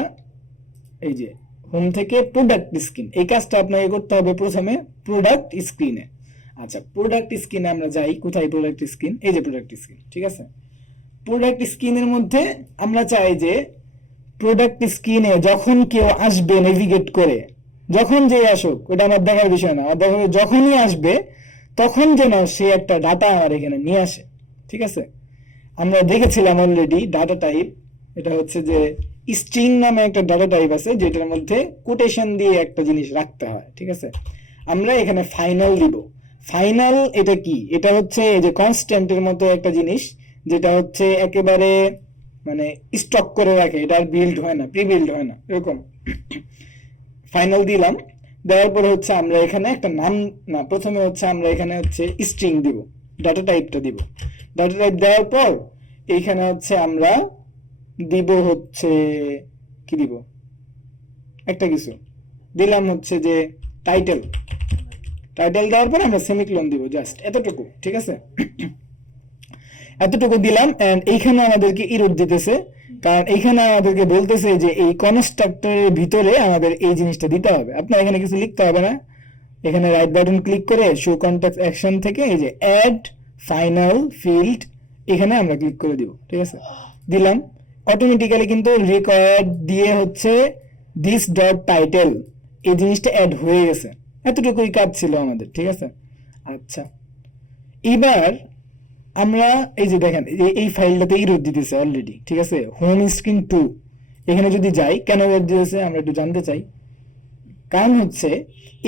এই যে হোম থেকে প্রোডাক্ট স্ক্রিন, এই কাজটা আপনাকে করতে হবে প্রথমে প্রোডাক্ট স্ক্রিনে। আচ্ছা, প্রোডাক্ট স্ক্রিনে আমরা যাই, কোথায় প্রোডাক্ট স্ক্রিন, এই যে প্রোডাক্ট স্ক্রিন, ঠিক আছে। প্রোডাক্ট স্ক্রিনের মধ্যে আমরা চাই যে প্রোডাক্ট স্ক্রিনে যখন কেউ আসবে নেভিগেট করে, যখন যে আসুক ওটা আমার দেখার বিষয় না, আমার দেখার যখনই আসবে তখন যেন সে একটা ডাটা আমার এখানে নিয়ে আসে। ঠিক আছে, আমরা দেখেছিলাম অলরেডি ডাটা টাইপ, এটা হচ্ছে যে স্ট্রিং নামে একটা ডাটা টাইপ আছে যেটার মধ্যে কোটেশন দিয়ে একটা জিনিস রাখতে হয়। ঠিক আছে, আমরা এখানে ফাইনাল দিব। ফাইনাল এটা কি, এটা হচ্ছে এই যে কনস্ট্যান্টের মতো একটা জিনিস, যেটা হচ্ছে একেবারে মানে স্টক করে রাখে, এটা আর বিল্ড হয় না, প্রি বিল্ড হয় না, এরকম। ফাইনাল দিলাম, দেওয়ার পরে হচ্ছে আমরা এখানে একটা নাম, না প্রথমে হচ্ছে আমরা এখানে হচ্ছে স্ট্রিং দিব, ডাটা টাইপটা দিব। ডাটা টাইপ দেওয়ার পর এইখানে হচ্ছে আমরা দিব হচ্ছে কি দিব, একটা কিছু দিলাম হচ্ছে যে টাইটেল। টাইটেল দেওয়ার পর আমরা সেমিকোলন দিব, জাস্ট এতটুকু। ঠিক আছে, এতটুকু দিলাম, এন্ড এইখানে আমাদেরকে ইরর দিতেছে, কারণ এইখানে আমাদেরকে বলতেছে যে এই কনস্ট্রাক্টরের ভিতরে আমাদের এই জিনিসটা দিতে হবে। আপনার এখানে কিছু লিখতে হবে না, এখানে রাইট বাটন ক্লিক করে শো কন্টাক্ট অ্যাকশন থেকে এই যে অ্যাড ফাইনাল ফিল্ড, এখানে আমরা ক্লিক করে দিব। ঠিক আছে, দিলাম, অটোমেটিক্যালি কিন্তু রিকোয়ার্ড দিয়ে হচ্ছে দিস ডট টাইটেল, এই জিনিসটা অ্যাড হয়ে গেছে। এতটুকুই কাজ ছিল আমাদের। ঠিক আছে, আচ্ছা এবার আমরা এই যে দেখেন এই ফাইলটাতে ইরর দিতেছে অলরেডি। ঠিক আছে, হোম স্ক্রিন 2, এখানে যদি যাই কেন ইরর দিতেছে আমরা একটু জানতে চাই। কারণ হচ্ছে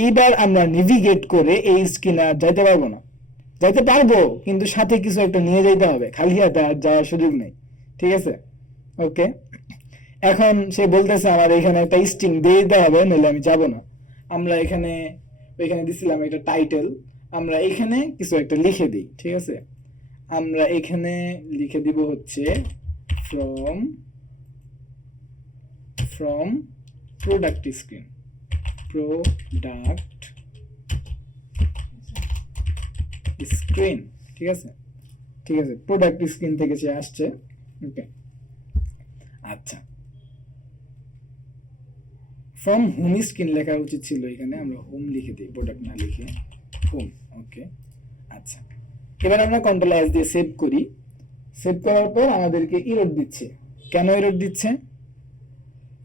এইবার আমরা নেভিগেট করে এই স্ক্রিনে আর যাইতে পারবো না, যাইতে পারবো কিন্তু সাথে কিছু একটা নিয়ে যাইতে হবে, খালি হাতে আর যাওয়ার সুযোগ নেই। ঠিক আছে, ওকে, এখন সে বলতেছে আমার এখানে একটা স্ট্রিং দিয়ে দিতে হবে নইলে আমি যাব না। আমরা এখানে দিছিলাম একটা টাইটেল, আমরা এখানে কিছু একটা লিখে দিই। ঠিক আছে, আমরা এখানে লিখে দিব হচ্ছে from product screen, product screen. ঠিক আছে, ঠিক আছে, প্রোডাক্ট স্ক্রিন থেকে সে আসছে। ওকে, আচ্ছা, ফ্রম হোম স্ক্রিন লেখা উচিত ছিল, এখানে আমরা হোম লিখে দিই, প্রোডাক্ট না লিখে হোম। ওকে, আচ্ছা, এবার আমরা কন্ট্রোল এস দিয়ে সেভ করি। সেভ করার পর আমাদেরকে ইরর দিচ্ছে। কেন ইরর দিচ্ছে,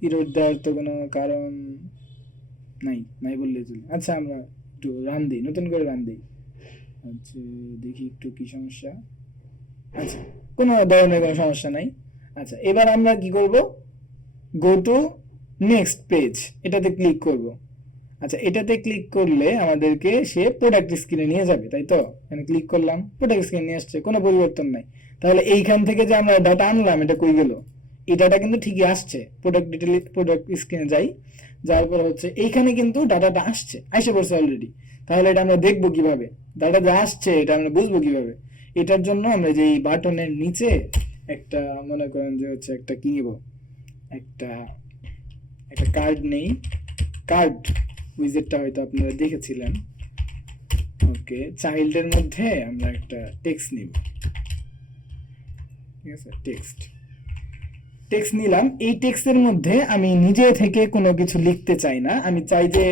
ইরর দেওয়ার তো কোনো কারণ নাই বললে চলে। আচ্ছা, আমরা একটু রান দিই, নতুন করে রান দিই। আচ্ছা দেখি একটু কি সমস্যা। আচ্ছা, কোনো ধরনের কোনো সমস্যা নাই। আচ্ছা, এবার আমরা কি করব, গো টু নেক্সট পেজ, এটাতে ক্লিক করব। আচ্ছা, এটাতে ক্লিক করলে আমাদেরকে সে প্রোডাক্ট স্ক্রিনে নিয়ে যাবে, তাই তো? এখানে ক্লিক করলাম, প্রোডাক্ট স্ক্রিনে নিয়ে আসছে, কোনো পরিবর্তন নাই। তাহলে এইখান থেকে যে আমরা ডাটা আনলাম, এটা কই গেল? এই ডাটা কিন্তু ঠিকই আসছে। প্রোডাক্ট ডিটেল, প্রোডাক্ট স্ক্রিনে যাই, যার পর হচ্ছে এইখানে কিন্তু ডাটাটা আসছে, আইসে পড়ছে অলরেডি। তাহলে এটা আমরা দেখবো কিভাবে? ডাটা যা আসছে এটা আমরা বুঝবো কিভাবে? এটার জন্য আমরা যে বাটনের নিচে একটা, মনে করেন যে হচ্ছে একটা কি নিব, একটা একটা কার্ড নেই, কার্ড উইজেটটা হয়তো আপনারা দেখেছিলেন। ওকে, চাইল্ডের মধ্যে আমরা একটা টেক্সট নিব, ঠিক আছে? টেক্সট নিলাম। এই টেক্সটের মধ্যে আমি নিজে থেকে কোনো কিছু লিখতে চাই না, আমি চাই যে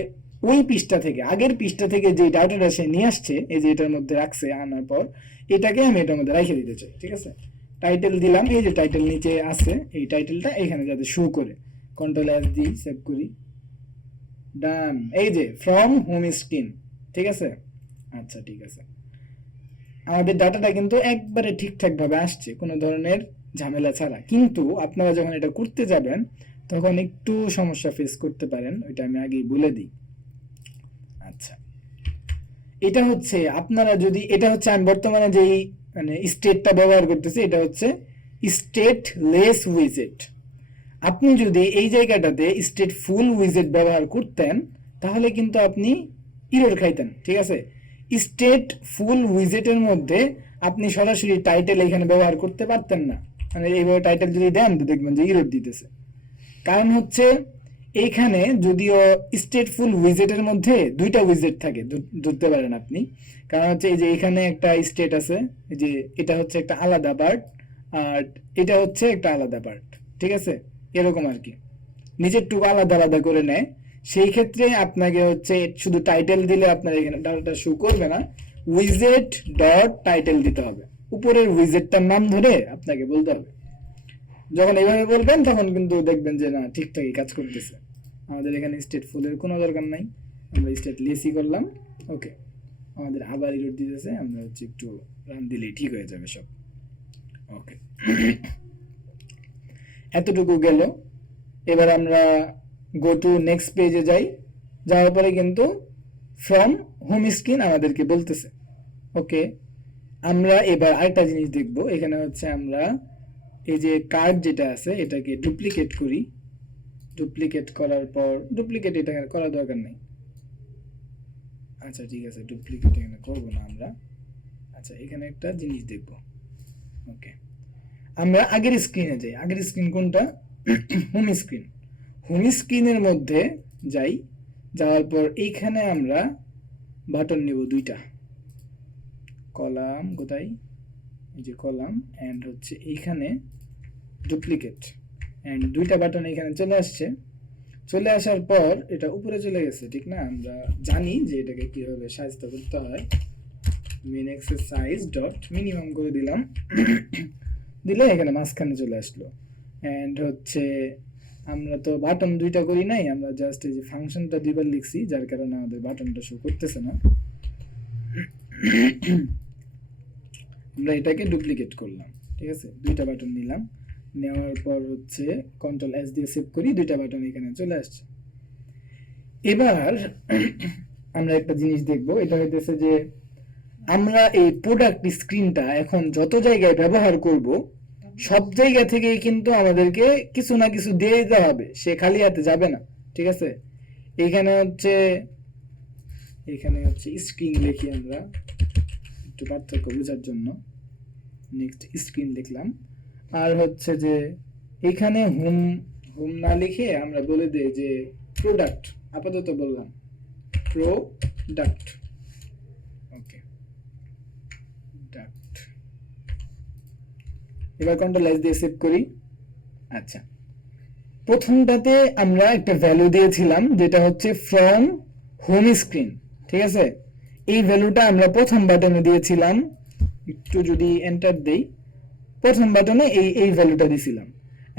ওই পৃষ্ঠা থেকে, আগের পৃষ্ঠা থেকে যে ডাটাটা সে নিয়ে আসছে, এই যে এটার মধ্যে রাখছে, আনার পর এটাকে আমি এটার মধ্যে রেখে দিতে চাই, ঠিক আছে? টাইটেল দিলাম, এই যে টাইটেল নিচে আছে, এই টাইটেলটা এখানে যাতে শো করে, কন্ট্রোল এস দি সেভ করি, ডান। এই যে ফ্রম হোম স্ক্রিন, ঠিক আছে? আচ্ছা, ঠিক আছে, আমাদের ডাটাটা কিন্তু একবারে ঠিকঠাক ভাবে আসছে, কোনো ধরনের ঝামেলা ছাড়া। কিন্তু আপনারা যখন এটা করতে যাবেন তখন একটু সমস্যা ফেস করতে পারেন, ওইটা আমি আগেই বলে দিই। আচ্ছা, এটা হচ্ছে আপনারা যদি, এটা হচ্ছে আমি বর্তমানে যেই মানে স্টেটটা ব্যবহার করতেছি, এটা হচ্ছে স্টেট লেস উইজেট। আপনি যদি এই জায়গাটাতে স্টেট ফুল উইজেট ব্যবহার করতেন তাহলে কিন্তু আপনি ইরর খাইতেন, ঠিক আছে? স্টেট ফুল উইজেটের মধ্যে আপনি সরাসরি টাইটেল এখানে ব্যবহার করতে পারতেন না, মানে এইভাবে টাইটেল যদি দেন তো দেখবেন যে ইরর দিতেছে। কারণ হচ্ছে এইখানে যদিও স্টেটফুল উইজেটের মধ্যে দুইটা উইজেট থাকে, ধরতে পারেন আপনি। কারণ হচ্ছে এই যে এখানে একটা স্টেট আছে, যে এটা হচ্ছে একটা আলাদা পার্ট, আর এটা হচ্ছে একটা আলাদা পার্ট, ঠিক আছে? এরকম আর কি, নিচের টুকু আলাদা আলাদা করে নেয়। সেই ক্ষেত্রে আপনাকে হচ্ছে শুধু টাইটেল দিলে আপনার এখানে ডাটাটা শো করবে না, উইজেট ডট টাইটেল দিতে হবে, উপরের উইজেটটার নাম ধরে আপনাকে বলতে হবে। যখন এইভাবে বলবেন তখন কিন্তু দেখবেন যে না, ঠিকঠাকই কাজ করতেছে। আমাদের এখানে স্টেট ফুলের কোনো দরকার নাই, আমরা স্টেট লেসই করলাম। ওকে, আমাদের আবার ইরর দিতেছে, আমরা হচ্ছে একটু রান দিলেই ঠিক হয়ে যাবে সব। ওকে, এতটুকু গেল। এবার আমরা গো টু নেক্সট পেজে যাই, যাওয়ার পরে কিন্তু ফ্রম হোম স্ক্রিন আমাদেরকে বলতেছে। ওকে, আমরা এবার আরেকটা জিনিস দেখব। এখানে হচ্ছে আমরা এই যে কার্ড যেটা আছে এটাকে ডুপ্লিকেট করি, ডুপ্লিকেট করার পর, ডুপ্লিকেট এটা করার দরকার নেই। আচ্ছা, ঠিক আছে, ডুপ্লিকেট এখানে করবো না আমরা। আচ্ছা, এখানে একটা জিনিস দেখব। ওকে, আমরা আগের স্ক্রিনে যাই। আগের স্ক্রিন কোনটা? Home screen. হোম স্ক্রিনের মধ্যে যাই, যাওয়ার পর এইখানে আমরা বাটন নিব দুইটা, কলাম কোথায়, এই যে কলাম, এন্ড হচ্ছে এইখানে ডুপ্লিকেট, এন্ড দুইটা বাটন এখানে চলে আসছে। চলে আসার পর এটা উপরে চলে গেছে, ঠিক না? আমরা জানি যে এটাকে কিভাবে সাইজটা করতে হয়। মিন এক্সারসাইজ ডট মিনিমাম করে দিলাম, দিলে এখানে মাঝখানে চলে আসলো। এন্ড হচ্ছে আমরা তো বাটন দুইটা করি নাই, আমরা জাস্ট এই যে ফাংশনটা দুইবার লিখছি, যার কারণে আমাদের বাটনটা শো করতেছে না। আমরা এটাকে ডুপ্লিকেট করলাম, ঠিক আছে? দুইটা বাটন নিলাম, নেওয়ার পর হচ্ছে কন্ট্রোল এস দিয়ে সেভ করি, দুইটা বাটন এখানে চলে আসছে। এবার আমরা একটা জিনিস দেখব, এটা হইতেছে যে আমরা এই প্রোডাক্ট স্ক্রিনটা এখন যত জায়গায় ব্যবহার করব সব জায়গা থেকেই কিন্তু আমাদেরকে কিছু না কিছু দিয়ে দিতে হবে, সে খালি হাতে যাবে না, ঠিক আছে? এখানে হচ্ছে স্ক্রিন লিখি আমরা একটু পার্থক্য বোঝার জন্য, নেক্সট স্ক্রিন লিখলাম। আর হচ্ছে যে এখানে হোম হোম না লিখে আমরা বলে দিই যে প্রোডাক্ট, আপাতত বললাম প্রোডাক্ট। ওকে, প্রোডাক্ট। এবার কন্ট্রোল এস দিয়ে সেভ করি। আচ্ছা, প্রথমটাতে আমরা একটা ভ্যালু দিয়েছিলাম যেটা হচ্ছে ফ্রম হোম স্ক্রিন, ঠিক আছে? এই ভ্যালুটা আমরা প্রথম বাটনে দিয়েছিলাম, একটু যদি এন্টার দেই, প্রথম বাটনে এই ভ্যালুটা দিয়েছিলাম।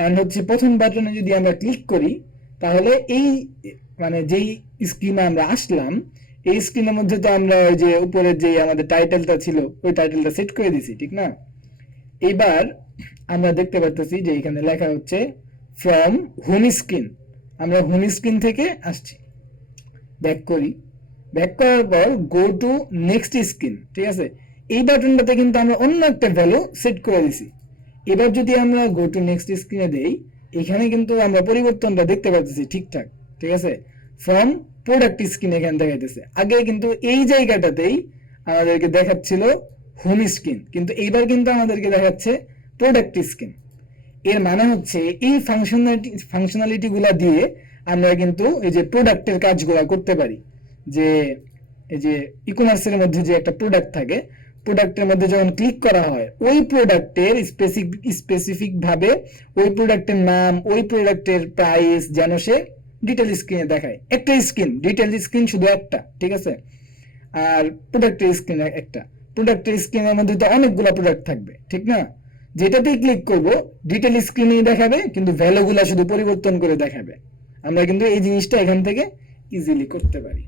এন্ড হচ্ছে প্রথম বাটনে যদি আমরা ক্লিক করি তাহলে এই মানে যেই স্ক্রিনে আমরা আসলাম, এই স্ক্রিনের মধ্যে তো আমরা ওই যে উপরে যে আমাদের টাইটেলটা ছিল ওই টাইটেলটা সেট করে দিছি, ঠিক না? এবার আমরা দেখতে পাচ্ছি যে এখানে লেখা হচ্ছে ফ্রম হোম স্ক্রিন, আমরা হোম স্ক্রিন থেকে আসছি। ব্যাক করি, ব্যাক করার পর গো টু নেক্সট স্ক্রিন, ঠিক আছে। এই বাটনটাতে কিন্তু আমরা অন্য একটা ভ্যালু সেট করে দিছি। এবার যদি আমরা গো টু নেক্সট স্ক্রিনে দেই, এখানে কিন্তু আমরা পরিবর্তনটা দেখতে পাচ্ছি ঠিকঠাক, ঠিক আছে। ফ্রম প্রোডাক্ট স্ক্রিন এখানে দেখাইতেছে, আগে কিন্তু এই জায়গাটাতেই আমাদেরকে দেখাচ্ছিল হোম স্ক্রিন, কিন্তু এইবার কিন্তু আমাদেরকে দেখাচ্ছে প্রোডাক্ট স্ক্রিন। এর মানে হচ্ছে এই ফাংশনালিটি গুলা দিয়ে আমরা কিন্তু এই যে প্রোডাক্টের কাজগুলা করতে পারি। যে এই যে ই-কমার্সের মধ্যে যে একটা প্রোডাক্ট থাকে, প্রোডাক্টের মধ্যে যখন ক্লিক করা হয় ওই প্রোডাক্টের স্পেসিফিক ভাবে ওই প্রোডাক্টের নাম, ওই প্রোডাক্টের প্রাইস যেন সে ডিটেল স্ক্রিনে দেখায়। একটা স্ক্রিন, ডিটেল স্ক্রিন শুধু একটা, ঠিক আছে। আর প্রোডাক্টের স্ক্রিন একটা, প্রোডাক্টের স্ক্রিনের মধ্যে তো অনেকগুলো প্রোডাক্ট থাকবে, ঠিক না। যেটাতেই ক্লিক করব ডিটেল স্ক্রিনে দেখাবে, কিন্তু ভ্যালুগুলা শুধু পরিবর্তন করে দেখাবে। আমরা কিন্তু এই জিনিসটা এখান থেকে ইজিলি করতে পারি।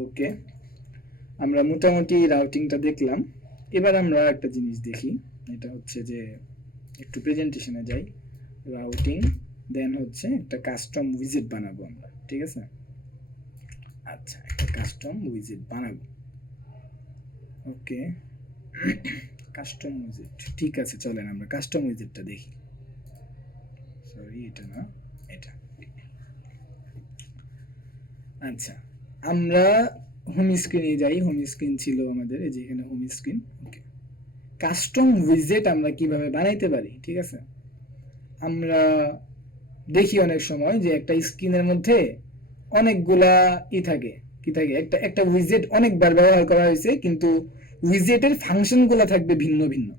ওকে, আমরা মোটামুটি রাউটিংটা দেখলাম। এবার আমরা একটা জিনিস দেখি, এটা হচ্ছে যে একটু প্রেজেন্টেশনে যাই। রাউটিং, দেন হচ্ছে একটা কাস্টম উইজেট বানাবো আমরা, ঠিক আছে। আচ্ছা, একটা কাস্টম উইজেট বানাবো। ওকে, কাস্টম উইজেট, ঠিক আছে, চলেন আমরা কাস্টম উইজেটটা দেখি। সরি, এটা না, এটা। আচ্ছা, আমরা হোম স্ক্রিনে যাই। হোম স্ক্রিন ছিল আমাদের, এই যে এখানে হোম স্ক্রিন। ওকে, কাস্টম উইজেট আমরা কিভাবে বানাইতে পারি, ঠিক আছে। আমরা দেখি অনেক সময় যে একটা স্ক্রিনের মধ্যে অনেকগুলা থাকে, কি থাকে, একটা একটা উইজেট অনেকবার ব্যবহার করা হয়েছে, কিন্তু উইজেটের ফাংশনগুলো থাকবে ভিন্ন ভিন্ন।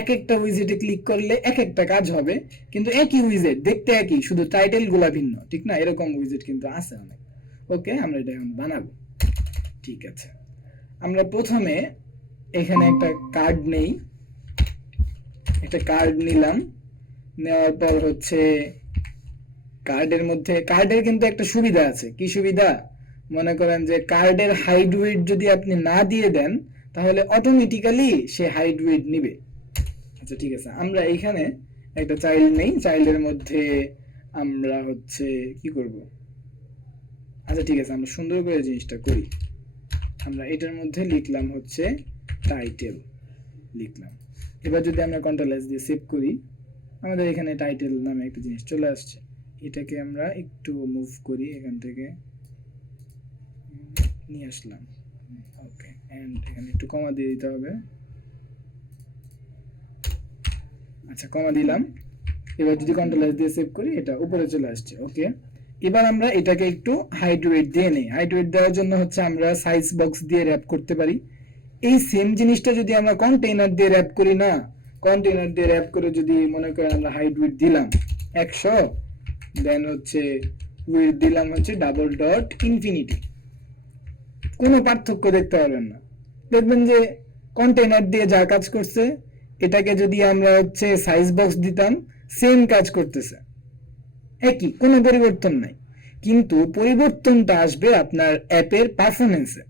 এক একটা উইজেটে ক্লিক করলে এক একটা কাজ হবে, কিন্তু একই উইজেট দেখতে একই, শুধু টাইটেল গুলা ভিন্ন, ঠিক না। এরকম উইজেট কিন্তু আছে অনেক। ওকে, আমরা এটা এখন বানাবো, ঠিক আছে। আমরা প্রথমে এখানে একটা কার্ড নেই, একটা কার্ড নিলাম। নেওয়ার পর হচ্ছে কার্ডের মধ্যে, কার্ডের কিন্তু একটা সুবিধা আছে। কি সুবিধা? মনে করেন যে কার্ডের হাইড ওয়েট যদি আপনি না দিয়ে দেন, তাহলে অটোমেটিক্যালি সে হাইড ওয়েট নিবে। আচ্ছা, ঠিক আছে, আমরা এখানে একটা চাইল্ড নেই। চাইল্ডের মধ্যে আমরা হচ্ছে কি করব? আচ্ছা, ঠিক আছে, আমরা সুন্দর করে জিনিসটা করি। আমরা এটার মধ্যে লিখলাম হচ্ছে টাইটেল, লিখলাম। এবার যদি আমরা কন্ট্রোল এস দিয়ে সেভ করি, আমাদের এখানে টাইটেল নামে একটা জিনিস চলে আসছে। এটাকে আমরা একটু মুভ করি, এখান থেকে নিয়ে আসলাম। ওকে, এন্ড এখানে একটু কমা দিয়ে দিতে হবে। আচ্ছা, কমা দিলাম। এবার যদি কন্ট্রোল এস দিয়ে সেভ করি, এটা উপরে চলে আসছে। ওকে, এবার আমরা এটাকে একটু হাইট ওয়েট দিয়ে নেই। হাইট ওয়েট দেওয়ার জন্য হচ্ছে আমরা সাইজ বক্স দিয়ে র‍্যাপ করতে পারি। এই সেম জিনিসটা যদি আমরা কন্টেইনার দিয়ে র‍্যাপ করি না, কন্টেইনার দিয়ে র‍্যাপ করে যদি মনে করেন আমরা হাইট ওয়েট দিলাম 100, দেন হচ্ছে ওয়েট দিলাম হচ্ছে ডাবল ডট ইনফিনিটি, কোনো পার্থক্য দেখতে পারবেন না। দেখবেন যে কন্টেইনার দিয়ে যা কাজ করছে, এটাকে যদি আমরা হচ্ছে সাইজ বক্স দিতাম, সেম কাজ করতেছে, একই, কোনো পরিবর্তন নাই। কিন্তু পরিবর্তনটা আসবে আপনার অ্যাপের পারফরমেন্সে।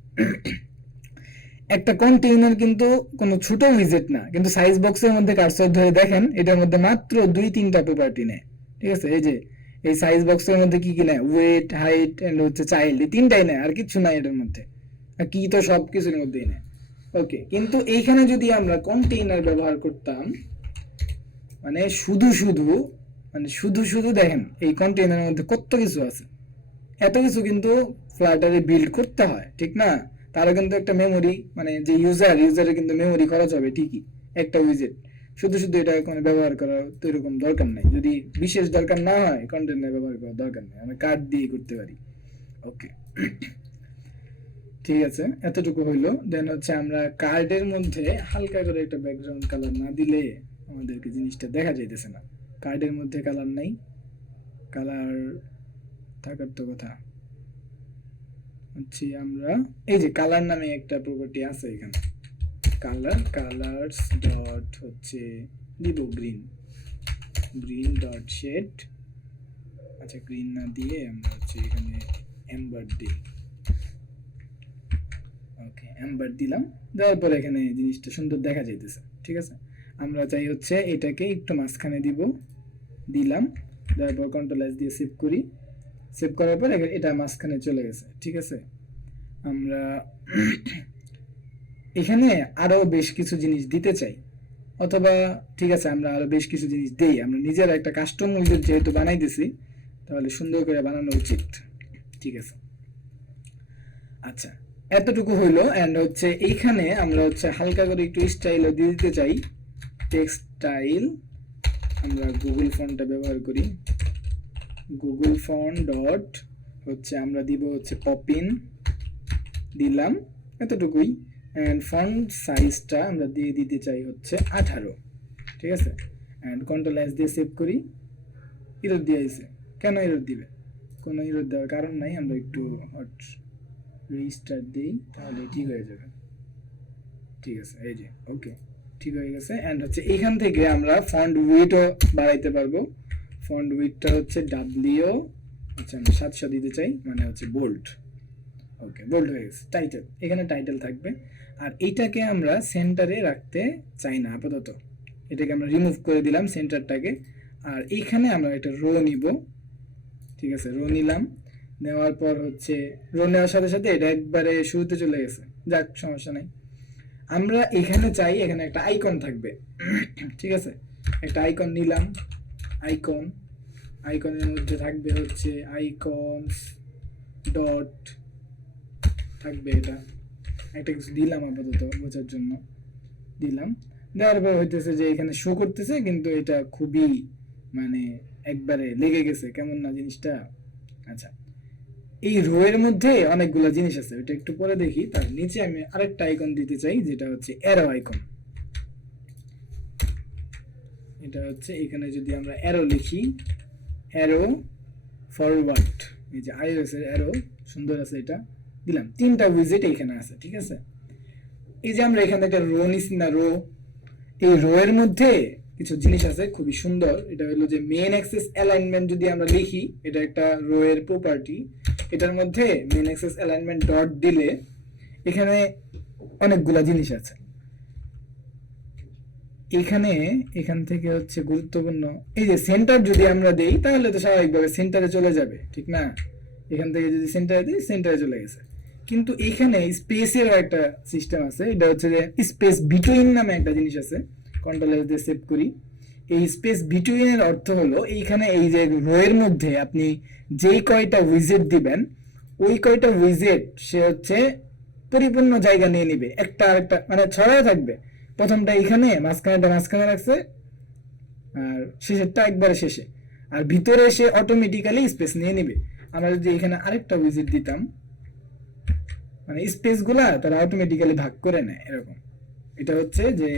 একটা কন্টেইনার কিন্তু কোনো ছোট উইজেট না, কিন্তু সাইজ বক্সের মধ্যে কার্সর ধরে দেখেন, এটার মধ্যে মাত্র 2-3টা প্রপার্টি নেয়, ঠিক আছে। এই যে এই সাইজ বক্সের মধ্যে কি কি নেয়? ওয়েট, হাইট এন্ড হচ্ছে চাইল্ড, এই তিনটাই নেয়, আর কিছু নাই এটার মধ্যে। আর কি তো সব কিছুর মধ্যেই নেয়। ওকে, কিন্তু এইখানে যদি আমরা কন্টেইনার ব্যবহার করতাম, মানে শুধু শুধু দেখেন এই কন্টেইনারের মধ্যে কত কিছু আছে। এত কিছু কিন্তু ফ্লাটারে বিল্ড করতে হয়, ঠিক না। তারও কিন্তু একটা মেমোরি, মানে যে ইউজারের কিন্তু মেমোরি খরচ হবে ঠিকই। একটা উইজেট শুধু এটা কোনো ব্যবহার করা তো এরকম দরকার নাই। যদি বিশেষ দরকার না হয়, কন্টেইনার ব্যবহার করার দরকার নেই, আমরা কার্ড দিয়ে করতে পারি। ওকে, ঠিক আছে, এতটুকু হইলো। দেন হচ্ছে আমরা কার্ডের মধ্যে হালকা করে একটা ব্যাকগ্রাউন্ড কালার না দিলে আমাদেরকে জিনিসটা দেখা যাইতেছে না। কার্ডের মধ্যে কালার নাই, কালার থাকার তো কথা। হচ্ছে আমরা এই যে কালার নামে একটা প্রপার্টি আছে এখানে, কালার্স ডট হচ্ছে দিব গ্রিন ডট শেড। আচ্ছা, গ্রিন না দিয়ে আমরা হচ্ছে এখানে এম্বার দিই। ওকে, এম্বার দিলাম, দেওয়ার পর এখানে জিনিসটা সুন্দর দেখা যাইতেছে, ঠিক আছে। আমরা চাই হচ্ছে এটাকে একটু মাঝখানে দিলাম, তারপর কন্ট্রোল এস দিয়ে সেভ করি। সেভ করার পর এটা মাঝখানে চলে গেছে, ঠিক আছে। আমরা এখানে আরো বেশ কিছু জিনিস দিতে চাই, অথবা ঠিক আছে আমরা আরো বেশ কিছু জিনিস দেই। আমরা নিজেরা একটা কাস্টম উইজেট যেহেতু বানাইতেছি, তাহলে সুন্দর করে বানানো উচিত, ঠিক আছে। আচ্ছা, এতটুকু হইলো। এন্ড হচ্ছে এইখানে আমরা হচ্ছে হালকা করে একটু স্টাইলও দিয়ে দিতে চাই, টেক্সট স্টাইল। আমরা গুগল ফন্টটা ব্যবহার করি, গুগল ফন্ট ডট হচ্ছে আমরা দিব হচ্ছে পপিন, দিলাম এতটুকুই। এন্ড ফন্ট সাইজটা আমরা দিয়ে দিতে চাই হচ্ছে 18, ঠিক আছে। এন্ড কন্ট্রোল এস দিয়ে সেভ করি। এরর দিয়ে আইছে, কেন এরর দিবে? কোনো এরর দেওয়ার কারণ নাই। আমরা একটু হট রিস্টার্ট দিই, তাহলে ঠিক হয়ে যাবে, ঠিক আছে। এই যে ওকে, ঠিক হয়ে গেছে। এন্ড হচ্ছে এখান থেকে আমরা ফন্ট উইডথও বাড়াইতে পারবো। ফন্ট উইডথটা হচ্ছে ডাব্লিউ আচ্ছা আমরা 700 দিতে চাই, মানে হচ্ছে বোল্ড। ওকে, বোল্ড হয়ে গেছে। টাইটেল, এখানে টাইটেল থাকবে। আর এইটাকে আমরা সেন্টারে রাখতে চাই না আপাতত, এটাকে আমরা রিমুভ করে দিলাম সেন্টারটাকে। আর এইখানে আমরা একটা রো নিব, ঠিক আছে। রো নিলাম, নেওয়ার পর হচ্ছে রো নেওয়ার সাথে সাথে এটা একবারে শুরুতে চলে গেছে, যাক সমস্যা নাই। আমরা এখানে চাই এখানে একটা আইকন থাকবে, ঠিক আছে। একটা আইকন নিলাম, আইকনের মধ্যে থাকবে হচ্ছে আইকনস ডট থাকবে, এটা একটা কিছু দিলাম আপাতত বোঝার জন্য, দিলাম। দেওয়ার পর হইতেছে যে এখানে শো করতেছে, কিন্তু এটা খুবই মানে একবারে লেগে গেছে, কেমন না জিনিসটা। আচ্ছা, এই রো এর মধ্যে অনেকগুলো জিনিস আছে, ওটা একটু পরে দেখি। তার নিচে আমি আরেকটা আইকন দিতে চাই, যেটা হচ্ছে অ্যারো আইকন। এটা হচ্ছে এখানে যদি আমরা অ্যারো লিখি, অ্যারো ফরওয়ার্ড, এই যে আইওএস এর অ্যারো সুন্দর আছে, এটা দিলাম। 3টা উইজেট এখানে আছে, ঠিক আছে। এই যে আমরা এখানে একটা রো নিছি না, রো, এই রো এর মধ্যে কিছু জিনিস আছে খুবই সুন্দর। এটা হলো যে মেইন অ্যাক্সেস অ্যালাইনমেন্ট যদি আমরা লিখি, এটা একটা রো এর প্রপার্টি। এটার মধ্যে মেইন অ্যাক্সেস অ্যালাইনমেন্ট ডট দিলে এখানে অনেকগুলা জিনিস আছে। এখান থেকে হচ্ছে গুরুত্বপূর্ণ, এই যে সেন্টার যদি আমরা দেই, তাহলে তো স্বাভাবিকভাবে সেন্টারে চলে যাবে, ঠিক না। এখান থেকে যদি সেন্টারে দিই, সেন্টারে চলে গেছে। কিন্তু এখানে স্পেসের একটা সিস্টেম আছে, এটা হচ্ছে যে স্পেস বিটুইন নামে একটা জিনিস আছে। কন্ট্রোল এস দিয়ে সেভ করি। এই স্পেস বিটুইন এর অর্থ হলো এইখানে এই যে রো এর মধ্যে আপনি যেই কয়টা উইজেট দিবেন, ওই কয়টা উইজেট সে হচ্ছে পরিপূর্ণ জায়গা নিয়ে নিবে, একটা আরেকটা মানে ছড়ায় থাকবে। প্রথমটা এখানে, মাঝখানেটা মাঝখানে রাখছে, আর শেষেরটা একবারে শেষে। আর ভিতরে সে অটোমেটিক্যালি স্পেস নিয়ে নিবে। আমরা যদি এখানে আরেকটা উইজেট দিতাম, মানে স্পেস গুলা তারা অটোমেটিক্যালি ভাগ করে নেয় এরকম। এটা হচ্ছে যে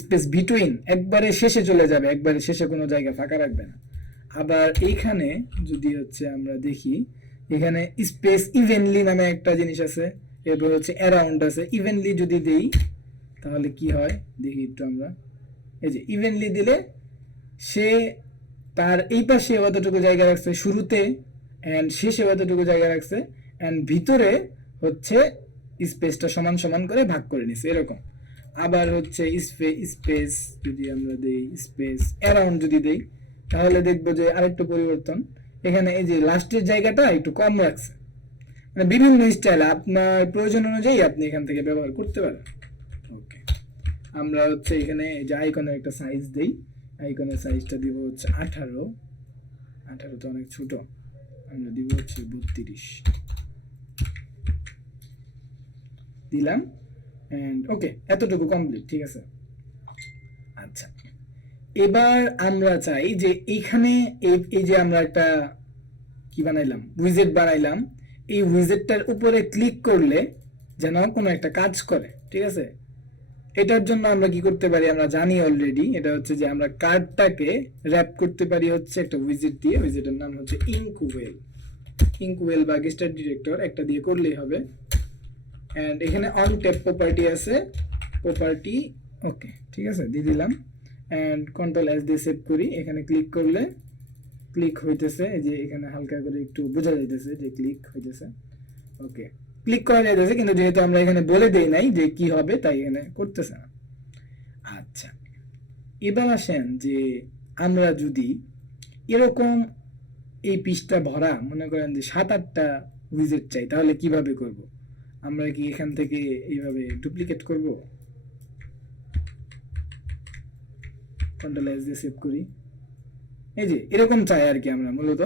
স্পেস বিটুইন একবারে শেষে চলে যাবে, একবারে শেষে কোনো জায়গা ফাঁকা রাখবে না। আবার এইখানে যদি হচ্ছে আমরা দেখি, এখানে স্পেস ইভেনলি নামে একটা জিনিস আছে, এরপর হচ্ছে অ্যারাউন্ড আছে। ইভেনলি যদি দেই তাহলে কি হয় দেখি একটু আমরা। এই যে ইভেনলি দিলে সে তার এই পাশে অতটুকু জায়গা রাখছে শুরুতে, এন্ড শেষে অতটুকু জায়গা রাখছে, এন্ড ভিতরে হচ্ছে স্পেসটা সমান সমান করে ভাগ করে নিছে এরকম। আবার হচ্ছে স্পেস যদি আমরা দেই, স্পেস অ্যারাউন্ড যদি দেই, তাহলে দেখবো যে আরেকটু পরিবর্তন। এখানে এই যে লাস্টের জায়গাটা একটু কম রাখছে। মানে বিভিন্ন স্টাইল আপনার প্রয়োজন অনুযায়ী আপনি এখান থেকে ব্যবহার করতে পারেন। ওকে, আমরা হচ্ছে এখানে এই যে আইকনের একটা সাইজ দেই, আইকনের সাইজটা দিব হচ্ছে 18 তো অনেক ছোট, আমরা দিব হচ্ছে 32 দিলাম। এন্ড ওকে, এতটুকু কমপ্লিট, ঠিক আছে। আচ্ছা, এবার আমরা চাই যে এইখানে এই যে আমরা একটা কি বানাইলাম, উইজেট বানাইলাম, এই উইজেটটার উপরে ক্লিক করলে যেন কোনো একটা কাজ করে, ঠিক আছে। এটার জন্য আমরা কি করতে পারি, আমরা জানি অলরেডি। এটা হচ্ছে যে আমরা কার্ডটাকে র্যাপ করতে পারি হচ্ছে একটা উইজেট দিয়ে। উইজেটের নাম হচ্ছে ইঙ্কওয়েল বা গেস্টার ডিরেক্টর, একটা দিয়ে করলেই হবে। এন্ড এখানে অন ট্যাপ প্রপার্টি আছে, প্রপার্টি ওকে, ঠিক আছে, দিয়ে দিলাম। এন্ড কন্ট্রোল এস দিয়ে সেভ করি। এখানে ক্লিক করলে ক্লিক হইতেছে, এই যে এখানে হালকা করে একটু বোঝা যাইতেছে যে ক্লিক হইতেছে। ওকে, ক্লিক করা যাইতেছে, কিন্তু যেহেতু আমরা এখানে বলে দেই নাই যে কি হবে, তাই এখানে করতেছে না। আচ্ছা, এবার আসেন যে আমরা যদি এরকম এই পৃষ্ঠা ভরা মনে করেন যে 7-8টা উইজেট চাই, তাহলে কিভাবে করব? আমরা কি এখান থেকে এইভাবে ডুপ্লিকেট করব? কন্ট্রোল এস দিয়ে সেভ করি। এই যে এরকম চাই আর কি আমরা মূলত।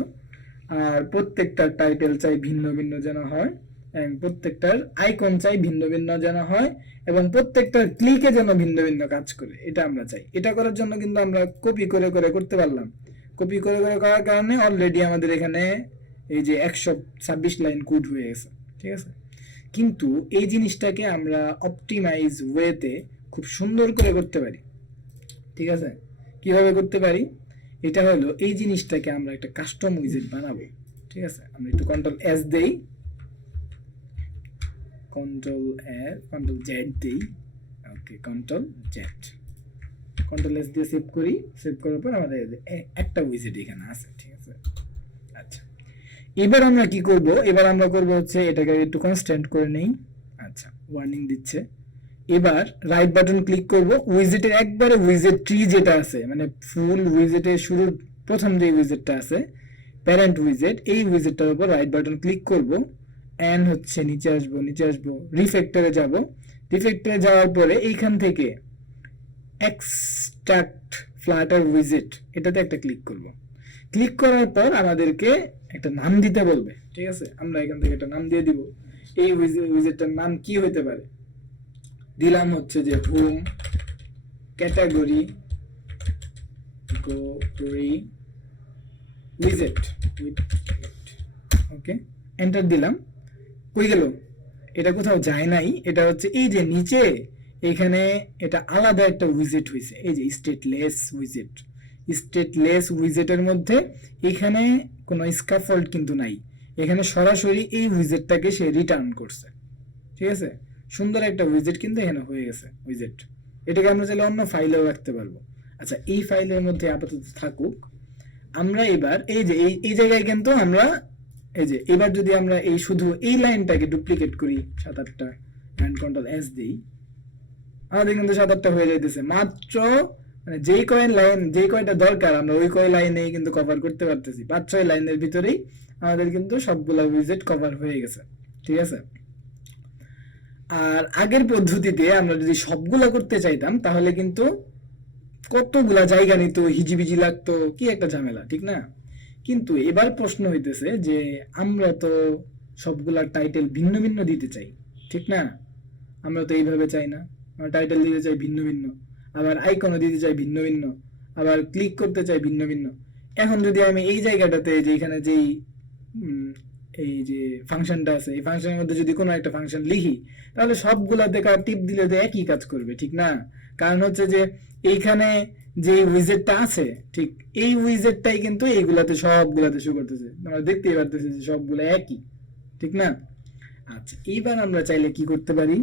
আর প্রত্যেকটা টাইটেল চাই ভিন্ন ভিন্ন যেন হয়, এবং প্রত্যেকটার আইকন চাই ভিন্ন ভিন্ন যেন হয়, এবং প্রত্যেকটার ক্লিকে যেন ভিন্ন ভিন্ন কাজ করে, এটা আমরা চাই। এটা করার জন্য কিন্তু আমরা কপি করে করে করতে পারলাম। কপি করে করে করার কারণে অলরেডি আমাদের এখানে এই যে 126 লাইন কোড হয়ে গেছে, ঠিক আছে। কিন্তু এই জিনিসটাকে আমরা অপটিমাইজ ওয়েতে খুব সুন্দর করে করতে পারি, ঠিক আছে। কিভাবে করতে পারি? এটা হলো এই জিনিসটাকে আমরা একটা কাস্টম উইজেট বানাবো, ঠিক আছে। আমরা একটু কন্ট্রোল এস দেই, কন্ট্রোল জেড দেই, ওকে, কন্ট্রোল জেড, কন্ট্রোল এস দিয়ে সেভ করি। সেভ করার পর আমাদের একটা উইজেট এখানে আছে, ঠিক আছে। আচ্ছা, এবার আমরা কি করব? এবার আমরা করব হচ্ছে এটাকে একটু কনস্ট্যান্ট করে নেই। আচ্ছা, ওয়ার্নিং দিচ্ছে। এবার রাইট বাটন ক্লিক করব, উইজেটের একবারে উইজেট ট্রি যেটা আছে, মানে ফুল উইজেটের শুরুর প্রথম যে উইজেটটা আছে প্যারেন্ট উইজেট, এই উইজেটটার উপর রাইট বাটন ক্লিক করব, এন্ড হচ্ছে নিচে আসবো, রিফ্যাক্টরে যাব। রিফ্যাক্টরে যাওয়ার পরে এইখান থেকে এক্সট্রাক্ট ফ্ল্যাটার উইজেট, এটাতে একটা ক্লিক করব। ক্লিক করার পর আমাদেরকে একটা নাম দিতে বলবে, ঠিক আছে। আমরা এখান থেকে একটা নাম দিয়ে দিব। এই উইজেটটার নাম কি হতে পারে? দিলাম হচ্ছে যে হোম ক্যাটাগরি উইজেট, ওকে, এন্টার দিলাম। কই গেল? এটা কোথাও যায় নাই, এটা হচ্ছে এই যে নিচে এখানে এটা আলাদা একটা উইজেট হয়েছে, এই যে স্টেটলেস উইজেট। স্টেটলেস উইজেটের মধ্যে এখানে কোনো স্ক্যাফোল্ড কিন্তু নাই, এখানে সরাসরি এই উইজেটটাকে সে রিটার্ন করছে, ঠিক আছে। সুন্দর একটা উইজেট কিন্তু এখানে হয়ে গেছে উইজেট। এটাকে আমরা চাইলে অন্য ফাইলেও রাখতে পারবো। আচ্ছা, এই ফাইলের মধ্যে আপাতত থাকুক। আমরা এবার এই যে এই জায়গায় কিন্তু আমরা এই যে এবার যদি আমরা এই শুধু এই লাইনটাকে ডুপ্লিকেট করি 7-8টা, এন্ড কন্ট্রোল এস দেই, আমাদের কিন্তু 7-8টা হয়ে যাইতেছে মাত্র। মানে যেই কয়টা দরকার আমরা ওই কয় লাইনেই কিন্তু কভার করতে পারতেছি। 5-6 লাইনের ভিতরেই আমাদের কিন্তু সবগুলা উইজেট কভার হয়ে গেছে, ঠিক আছে। আর আগের পদ্ধতিতে আমরা যদি সবগুলা করতে চাইতাম তাহলে কিন্তু কতগুলা জায়গা নিত, হিজিবিজি লাগতো, কি একটা ঝামেলা, ঠিক না? কিন্তু এবার প্রশ্ন হইতেছে যে আমরা তো সবগুলা টাইটেল ভিন্ন ভিন্ন দিতে চাই, ঠিক না? আমরা তো এইভাবে চাই না, আমরা টাইটেল দিতে চাই ভিন্ন ভিন্ন, আবার আইকনও দিতে চাই ভিন্ন ভিন্ন, আবার ক্লিক করতে চাই ভিন্ন ভিন্ন। এখন যদি আমি এই জায়গাটাতে যে এখানে যেই এই যে ফাংশনটা আছে, এই ফাংশনের মধ্যে যদি কোনো একটা ফাংশন লিখি তাহলে সবগুলাতে টিপ দিলে তো একই কাজ করবে, ঠিক না? কারণ হচ্ছে যে এইখানে যে উইজেটটা আছে, ঠিক এই উইজেটটাই কিন্তু এইগুলাতে সবগুলাতে শো করতেছে, আমরা দেখতেই পারতেছি যে সবগুলো একই, ঠিক না? আচ্ছা, এইবার আমরা চাইলে কি করতে পারি?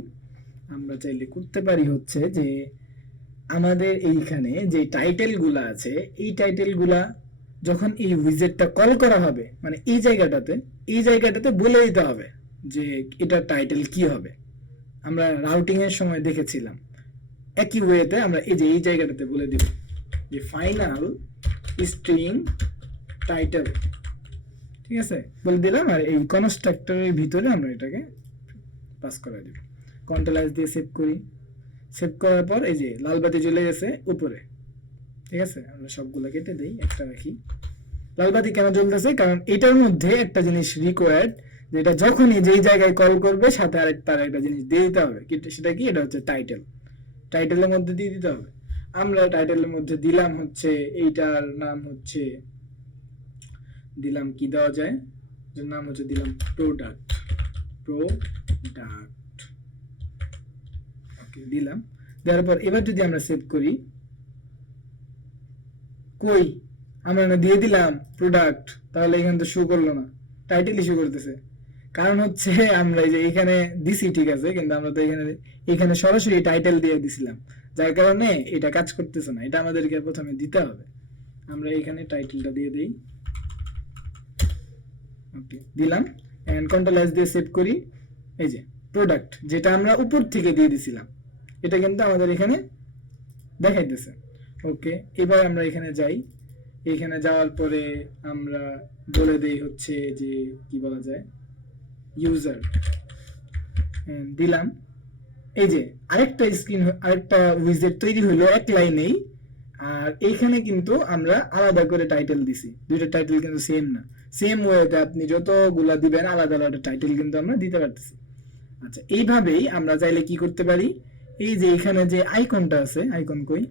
আমরা চাইলে করতে পারি হচ্ছে যে আমাদের এইখানে যে টাইটেলগুলা আছে, এই টাইটেলগুলা যখন এই উইজেটটা কল করা হবে, মানে এই জায়গাটাতে বলে দিতে হবে যে এটা টাইটেল কি হবে। আমরা রাউটিং এর সময় দেখেছিলাম একই ওয়েতে আমরা এই যে এই জায়গাটাতে বলে দিব যে ফাইনাল স্ট্রিং টাইটেল, ঠিক আছে, বলে দিলাম। আর এই কনস্ট্রাক্টরের ভিতরে আমরা এটাকে পাস করে দিব। কন্ট্রোল এস দিয়ে সেভ করি। সেভ করার পর এই যে লাল বাতি জ্বলে গেছে উপরে, ঠিক আছে। আমরা সবগুলো কেটে দেই, একটা রাখি। লাল বাতি কেন জ্বলতেছে? কারণ এটার মধ্যে একটা জিনিস রিকোয়ার্ড, যেটা যখনই যেই জায়গায় কল করবে সাথে আরেকটা জিনিস দিয়ে দিতে হবে। সেটা কি? এটা হচ্ছে টাইটেল। টাইটেলের মধ্যে দিয়ে দিতে হবে। আমরা টাইটেলের মধ্যে দিলাম হচ্ছে এইটার নাম হচ্ছে দিলাম, কি দেওয়া যায়, যার নাম হচ্ছে দিলাম প্রোডাক্ট। ওকে, দিলাম। দেওয়ার পর এবার যদি আমরা সেভ করি, কই আমরা না দিয়ে দিলাম প্রোডাক্ট, তাহলে এখানে তো শো করলো না, টাইটেলই শো করতেছে। কারণ হচ্ছে আমরা এই যে এখানে দিছি, ঠিক আছে, কিন্তু আমরা তো এখানে সরাসরি টাইটেল দিয়ে দিছিলাম, যার কারণে এটা কাজ করতেছে না। এটা আমাদেরকে প্রথমে দিতে হবে। আমরা এখানে টাইটেলটা দিয়ে দেই, ওকে, দিলাম, এন্ড কন্ট্রোল এস দিয়ে সেভ করি। এই যে প্রোডাক্ট যেটা আমরা উপর থেকে দিয়ে দিছিলাম, এটা কিন্তু আমাদের এখানে দেখাইতেছে। ওকে, এবার আমরা এখানে যাই। এখানে যাওয়ার পরে আমরা বলে দেই হচ্ছে যে কি বলা যায়, ইউজার দিলাম। এই যে আরেকটা স্ক্রিন, আরেকটা উইজেট তৈরি হলো এক লাইনেই। আর এইখানে কিন্তু আমরা আলাদা করে টাইটেল দিছি, দুইটা টাইটেল কিন্তু সেম না। সেম ওয়েতে আপনি যতগুলা দিবেন আলাদা আলাদা টাইটেল কিন্তু আমরা দিতে পারতেছি। আচ্ছা, এইভাবেই আমরা চাইলে কি করতে পারি, এই যে এখানে যে আইকনটা আছে, আইকন কই,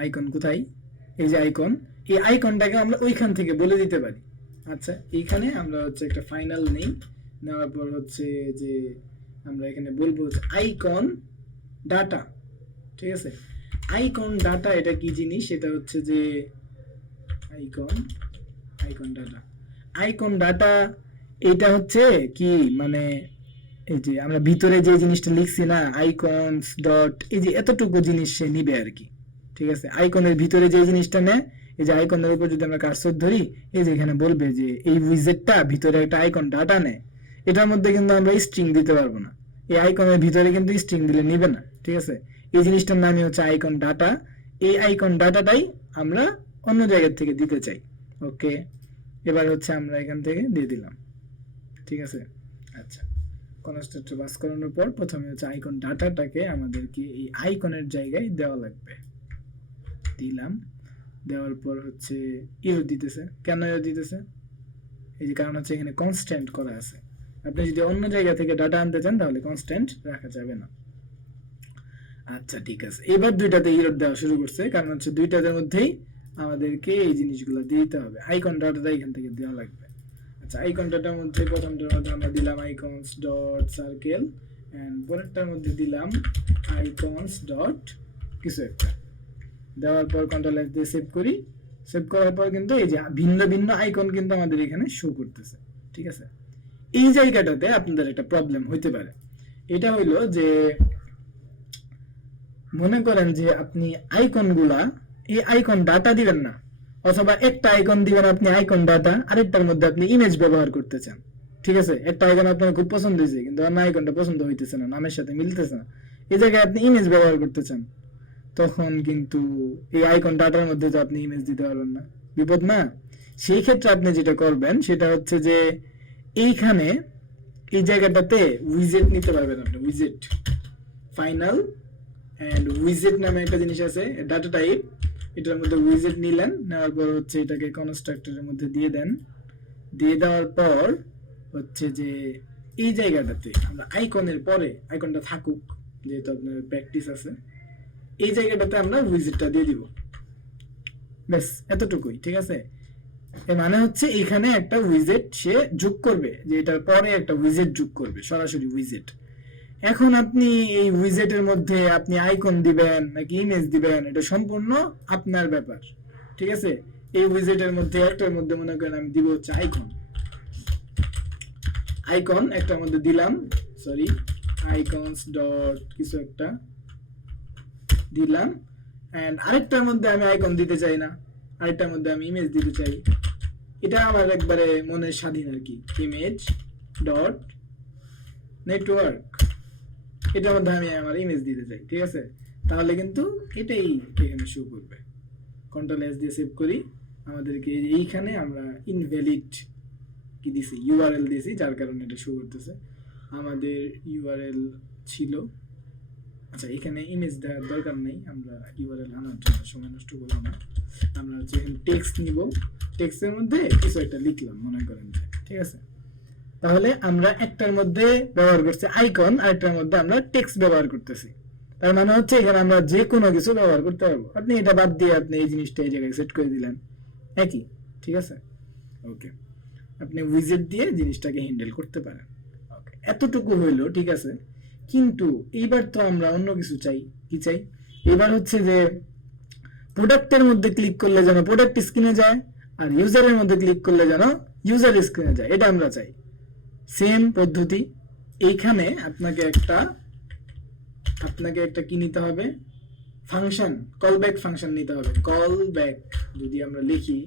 আইকন কোথায়, এই যে আইকন, এই আইকনটাকে আমরা ওইখান থেকে বলে দিতে পারি। আচ্ছা, এইখানে আমরা হচ্ছে একটা ফাইনাল নেই, নেওয়ার পর হচ্ছে যে আমরা এখানে বলবো হচ্ছে আইকন ডাটা। ঠিক আছে, আইকন ডাটা এটা কি জিনিস, এটা হচ্ছে যে icon, icon data, icon data এটা হচ্ছে কি মানে এই যে আমরা ভিতরে যে জিনিসটা লিখছি না, আইকনস ডট, এই যে এতটুকু জিনিস সে নিবে আর কি। ঠিক আছে, আইকনের ভিতরে যে জিনিসটা নেয়, এই যে আইকনের উপর যদি আমরা কার্সর ধরি, এই যে এখানে বলবে যে এই উইজেটটা ভিতরে একটা আইকন ডাটা নেয়। এটার মধ্যে কিন্তু আমরা স্ট্রিং দিতে পারবো না, এই আইকনের ভিতরে কিন্তু স্ট্রিং দিলে নিবে না। ঠিক আছে, এই জিনিসটার নামই হচ্ছে আইকন ডাটা। এই আইকন ডাটাটাই আমরা অন্য জায়গা থেকে দিতে চাই। ওকে, এবার হচ্ছে আমরা এখান থেকে দিয়ে দিলাম। ঠিক আছে, আচ্ছা, কনস্ট্রাক্টর পাস করানোর পর প্রথমে হচ্ছে আইকন ডাটাটাকে আমাদেরকে এই আইকনের জায়গায় দেওয়া লাগবে। দিলাম, দেওয়ার পর হচ্ছে ইরো দিতেছে। কেন ইরো দিতেছে, এই যে কারণ হচ্ছে এখানে কনস্ট্যান্ট করা আছে। আপনি যদি অন্য জায়গা থেকে ডাটা আনতে চান তাহলে কনস্ট্যান্ট রাখা যাবে না। আচ্ছা, ঠিক আছে, এবার দুইটাতে ইরর দেওয়া শুরু করছে, কারণ হচ্ছে দুইটাদের মধ্যেই আমাদেরকে এই জিনিসগুলো দিতে হবে। আইকন ডাটাটা এখান থেকে দেওয়া লাগবে। আচ্ছা, আইকন ডাটার মধ্যে প্রথমটার মধ্যে আমরা দিলাম আইকনস ডট সার্কেল, এন্ড পরেরটার মধ্যে দিলাম আইকনস ডট কিছু একটা। দেওয়ার পর কন্ট্রোল এস দিয়ে সেভ করি। সেভ করার পর কিন্তু এই যে ভিন্ন ভিন্ন আইকন কিন্তু আমাদের এখানে শো করতেছে। ঠিক আছে, এই জায়গাটাতে আপনাদের একটা প্রবলেম হইতে পারে। এটা হইলো যে মনে করেন যে আপনি আইকনগুলা, এই আইকন ডাটা দিবেন না, অথবা একটা আইকন দিবেন আপনি আইকন ডাটা, আরেকটার মধ্যে আপনি ইমেজ ব্যবহার করতে চান। ঠিক আছে, একটা আইকন আপনার খুব পছন্দ হয়েছে কিন্তু আমার আইকনটা পছন্দ হইতেছে না, নামের সাথে মিলতেছে না, এই জায়গায় আপনি ইমেজ ব্যবহার করতে চান, তখন কিন্তু এই আইকন ডাটার মধ্যে তো আপনি ইমেজ দিতে পারবেন না, বিপদ না? সেই ক্ষেত্রে আপনি যেটা করবেন সেটা হচ্ছে যে এইখানে এই জায়গাটাতে উইজেট নিতে পারবেন আপনি, উইজেট ফাইনাল এন্ড উইজেট নামে একটা জিনিস আছে, ডাটা টাইপ, এটার মধ্যে উইজেট নিলেন, নেওয়ার পর হচ্ছে এটাকে কনস্ট্রাক্টরের মধ্যে দিয়ে দেন। দিয়ে দেওয়ার পর হচ্ছে যে এই জায়গাটাতে আমরা আইকনের পরে, আইকনটা থাকুক যেহেতু আপনার প্র্যাকটিস আছে, এই জায়গাটাতে আমরা উইজেটটা দিয়ে দিব। ব্যাস এতটুকুই। ঠিক আছে, এর মানে হচ্ছে এখানে একটা উইজেট সে যোগ করবে, যে এটার পরে একটা উইজেট যোগ করবে, সরাসরি উইজেট। এখন আপনি এই উইজেটের মধ্যে আপনি আইকন দিবেন নাকি ইমেজ দিবেন, এটা সম্পূর্ণ আপনার ব্যাপার। ঠিক আছে, এই উইজেটের মধ্যে একটার মধ্যে মনে করেন আমি দিব হচ্ছে আইকন, আইকন একটার মধ্যে দিলাম, সরি আইকনস ডট কিছু একটা দিলাম, এন্ড আরেকটার মধ্যে আমি আইকন দিতে চাই না, আরেকটার মধ্যে আমি ইমেজ দিতে চাই। এটা আমার একবারে মনের স্বাধীন আর কি। ইমেজ ডট নেটওয়ার্ক, এটার মধ্যে আমি আমার ইমেজ দিতে চাই। ঠিক আছে, তাহলে কিন্তু এটাই এখানে শো করবে। কন্ট্রোল এস দিয়ে সেভ করি। আমাদেরকে এইখানে আমরা ইনভ্যালিড কি দিছি, ইউআরএল দিছি, যার কারণে এটা শো করতেছে। আমাদের ইউআরএল ছিল, আচ্ছা এখানে ইমেজ দেওয়ার দরকার নেই, আমরা ইউআরএল আনার জন্য সময় নষ্ট করবো না। আমরা হচ্ছে টেক্সট নিব, টেক্সটের মধ্যে কিছু একটা লিখলাম মনে করেন, ঠিক আছে। তাহলে আমরা একটার মধ্যে ব্যবহার করছি আইকন, আরেকটার মধ্যে আমরা টেক্সট ব্যবহার করতেছি। তার মানে হচ্ছে এখানে আমরা যে কোনো কিছু ব্যবহার করতে পারবো। আপনি এটা বাদ দিয়ে আপনি এই জিনিসটা এই জায়গায় সেট করে দিলেন, একই। ঠিক আছে, ওকে, আপনি উইজেট দিয়ে জিনিসটাকে হ্যান্ডেল করতে পারেন। ওকে, এতটুকু হইলো, ঠিক আছে। কিন্তু এইবার তো আমরা অন্য কিছু চাই। কি চাই? এবার হচ্ছে যে প্রোডাক্টের মধ্যে ক্লিক করলে যেন প্রোডাক্ট স্ক্রিনে যায়, আর ইউজারের মধ্যে ক্লিক করলে যেন ইউজার স্ক্রিনে যায়, এটা আমরা চাই। সেম পদ্ধতি। এইখানে আপনাকে একটা কি নিতে হবে, ফাংশন, কল ব্যাক ফাংশন নিতে হবে। কল ব্যাক যদি আমরা লিখি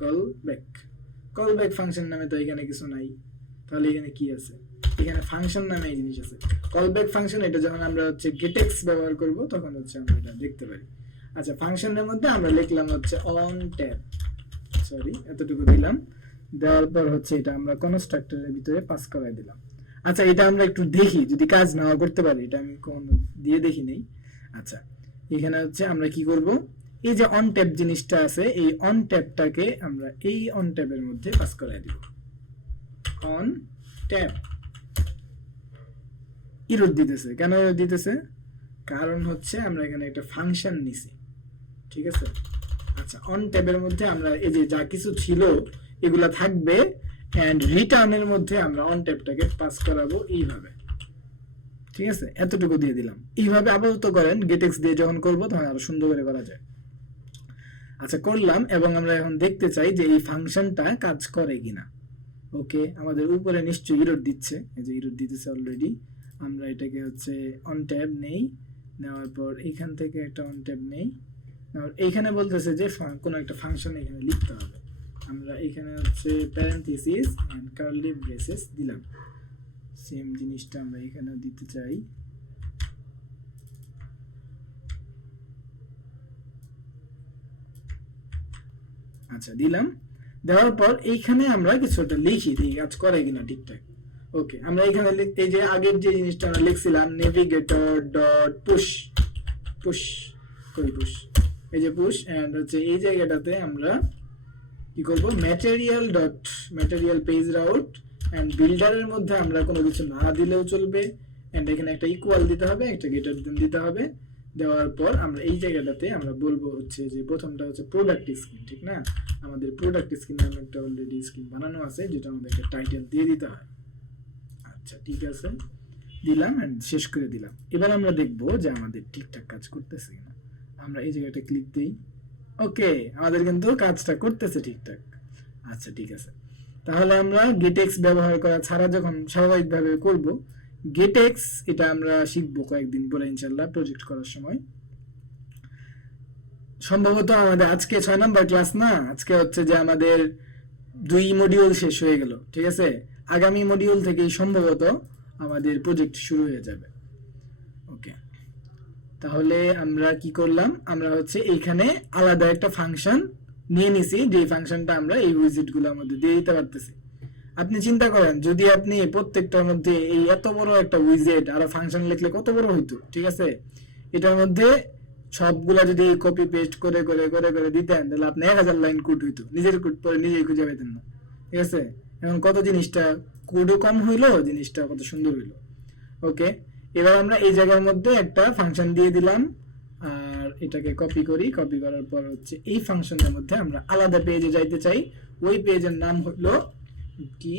কল ব্যাক ফাংশন নামে তো এখানে কিছু নাই, তাহলে এখানে কি আছে? এখানে ফাংশন নামে এই জিনিস আছে। কলব্যাক ফাংশন এটা যখন আমরা হচ্ছে গেটেক্স ব্যবহার করব তখন হচ্ছে আমরা এটা দেখতে পারি। আচ্ছা, ফাংশনের মধ্যে আমরা লিখলাম হচ্ছে অন ট্যাব, সরি এতটুকু দিলাম, দেওয়ার পর হচ্ছে এটা আমরা কনস্ট্রাক্টরের ভিতরে পাস করাই দিলাম। আচ্ছা, এটা আমরা একটু দেখি যদি কাজ নাও করতে পারি, এটা আমি কখনো দিয়ে দেখি নেই। আচ্ছা, এখানে হচ্ছে আমরা কি করব, এই যে অন ট্যাব জিনিসটা আছে এই অন ট্যাবটাকে আমরা এই অন ট্যাবের মধ্যে পাস করাই দিব। অন ট্যাব এরর দিতেছে, কেন এরর দিতেছে? কারণ হচ্ছে আমরা এখানে একটা ফাংশন নিছি, ঠিক আছে। আচ্ছা, অন ট্যাবের মধ্যে আমরা এই যে যা কিছু ছিল এগুলা থাকবে, এন্ড রিটার্নের মধ্যে আমরা অন ট্যাবটাকে পাস করাবো এইভাবে, ঠিক আছে। এতটুকু দিয়ে দিলাম, এইভাবে আপাতত করেন, গেটেক্স দিয়ে যখন করব তখন আরো সুন্দর করে করা যায়। আচ্ছা, করলাম, এবং আমরা এখন দেখতে চাই যে এই ফাংশনটা কাজ করে কিনা। ওকে, আমাদের উপরে নিশ্চয়ই এরর দিচ্ছে, এই যে এরর দিতেছে অলরেডি। আমরা এটাকে হচ্ছে অন ট্যাব নেই, নেওয়ার পর এখান থেকে একটা অন ট্যাব নেই, আর এইখানে বলতেছে যে কোনো একটা ফাংশন এখানে লিখতে হবে। আমরা এখানে হচ্ছে প্যারেনথেসিস এন্ড কার্লি ব্রেসেস দিলাম, সেম জিনিসটা আমরা এখানে দিতে চাই। আচ্ছা, দিলাম, দেওয়ার পর এইখানে আমরা কিছুটা লিখি দিই কাজ করে কিনা ঠিকঠাক। ওকে, আমরা এখানে এই যে আগের যে জিনিসটা আমরা লিখছিলাম নেভিগেটর ডট পুশ, পুশ কই পুশ, এই যে পুশ, এন্ড হচ্ছে এই জায়গাটাতে আমরা কি করব, material dot material page route, and বিল্ডারের মধ্যে আমরা কোনো কিছু না দিলেও চলবে, এন্ড এখানে একটা ইকুয়াল দিতে হবে, একটা গেটার দিতে হবে। দেওয়ার পর আমরা এই জায়গাটাতে আমরা বলবো হচ্ছে যে প্রথমটা হচ্ছে প্রোডাক্ট স্ক্রিন, ঠিক না? আমাদের প্রোডাক্ট স্ক্রিন নামে একটা অলরেডি স্ক্রিন বানানো আছে, যেটা আমাদেরকে টাইটেল দিয়ে দিতে হয়। আচ্ছা, ঠিক আছে, দিলাম এন্ড শেষ করে দিলাম। এবার আমরা দেখব যে আমাদের ঠিকঠাক কাজ করতেছে কিনা। আমরা এই জায়গাটা ক্লিক দেই, ওকে, আমাদের কিন্তু কাজটা করতেছে ঠিকঠাক। আচ্ছা, ঠিক আছে, তাহলে আমরা গেটেক্স ব্যবহার করা ছাড়া যখন স্বাভাবিকভাবে করব, গেটেক্স এটা আমরা শিখবো কয়েকদিন পরে ইনশাআল্লাহ প্রজেক্ট করার সময়। সম্ভবত আমাদের আজকে 6 নাম্বার ক্লাস না, আজকে হচ্ছে যে আমাদের 2 মডিউল শেষ হয়ে গেল, ঠিক আছে। আগামী মডিউল থেকেই সম্ভবত আমাদের প্রজেক্ট শুরু হয়ে যাবে। ওকে, তাহলে আমরা কি করলাম, আমরা হচ্ছে এইখানে আলাদা একটা ফাংশন নিয়ে নিছি, যে ফাংশনটা আমরা এই উইজেট গুলোর মধ্যে দিয়ে দিতে পারতেছি। আপনি চিন্তা করেন যদি আপনি প্রত্যেকটার মধ্যে এই এত বড় একটা উইজেট আর ফাংশন লিখলে কত বড় হইতো, ঠিক আছে। এটার মধ্যে সবগুলা যদি কপি পেস্ট করে করে করে করে দিতেন তাহলে আপনি 1000 লাইন কোড হইতো, নিজের কোড পরে নিজেই খুঁজে পেতেন না, ঠিক আছে। এখন কত জিনিসটা কোডও কম হইলো, জিনিসটা কত সুন্দর হইলো। ওকে, এবার আমরা এই জায়গার মধ্যে একটা ফাংশন দিয়ে দিলাম, আর এটাকে কপি করি, কপি করার পর হচ্ছে এই ফাংশনের মধ্যে আমরা আলাদা পেজে যাইতে চাই। ওই পেজের নাম হলো কি,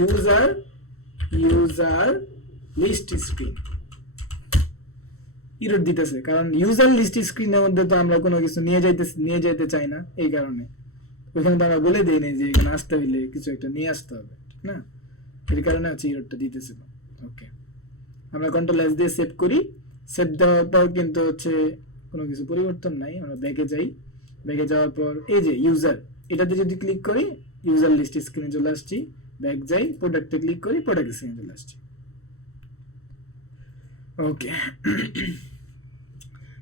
ইউজার লিস্ট স্ক্রিন। এরর দিতেছে কারণ ইউজার লিস্ট স্ক্রিনের মধ্যে তো আমরা কোনো কিছু নিয়ে যাইতে চাই না, এই কারণে ওইখানে তো আমরা বলে দেই না যে এখানে আসতে হইলে কিছু একটা নিয়ে আসতে হবে, ঠিক না? এর কারণে হচ্ছে এররটা দিতেছিল। ওকে, আমরা কন্ট্রোল এস দিয়ে সেভ করি, সেভ দেওয়ার পর কিন্তু হচ্ছে কোনো কিছু পরিবর্তন নাই। আমরা ব্যাকে যাই, ব্যাকে যাওয়ার পর এই যে ইউজার, এটাতে যদি ক্লিক করি ইউজার লিস্ট স্ক্রিনে চলে আসছি, ব্যাক যাই, প্রোডাক্টে ক্লিক করি, প্রোডাক্ট স্ক্রিনে চলে আসছি। ওকে,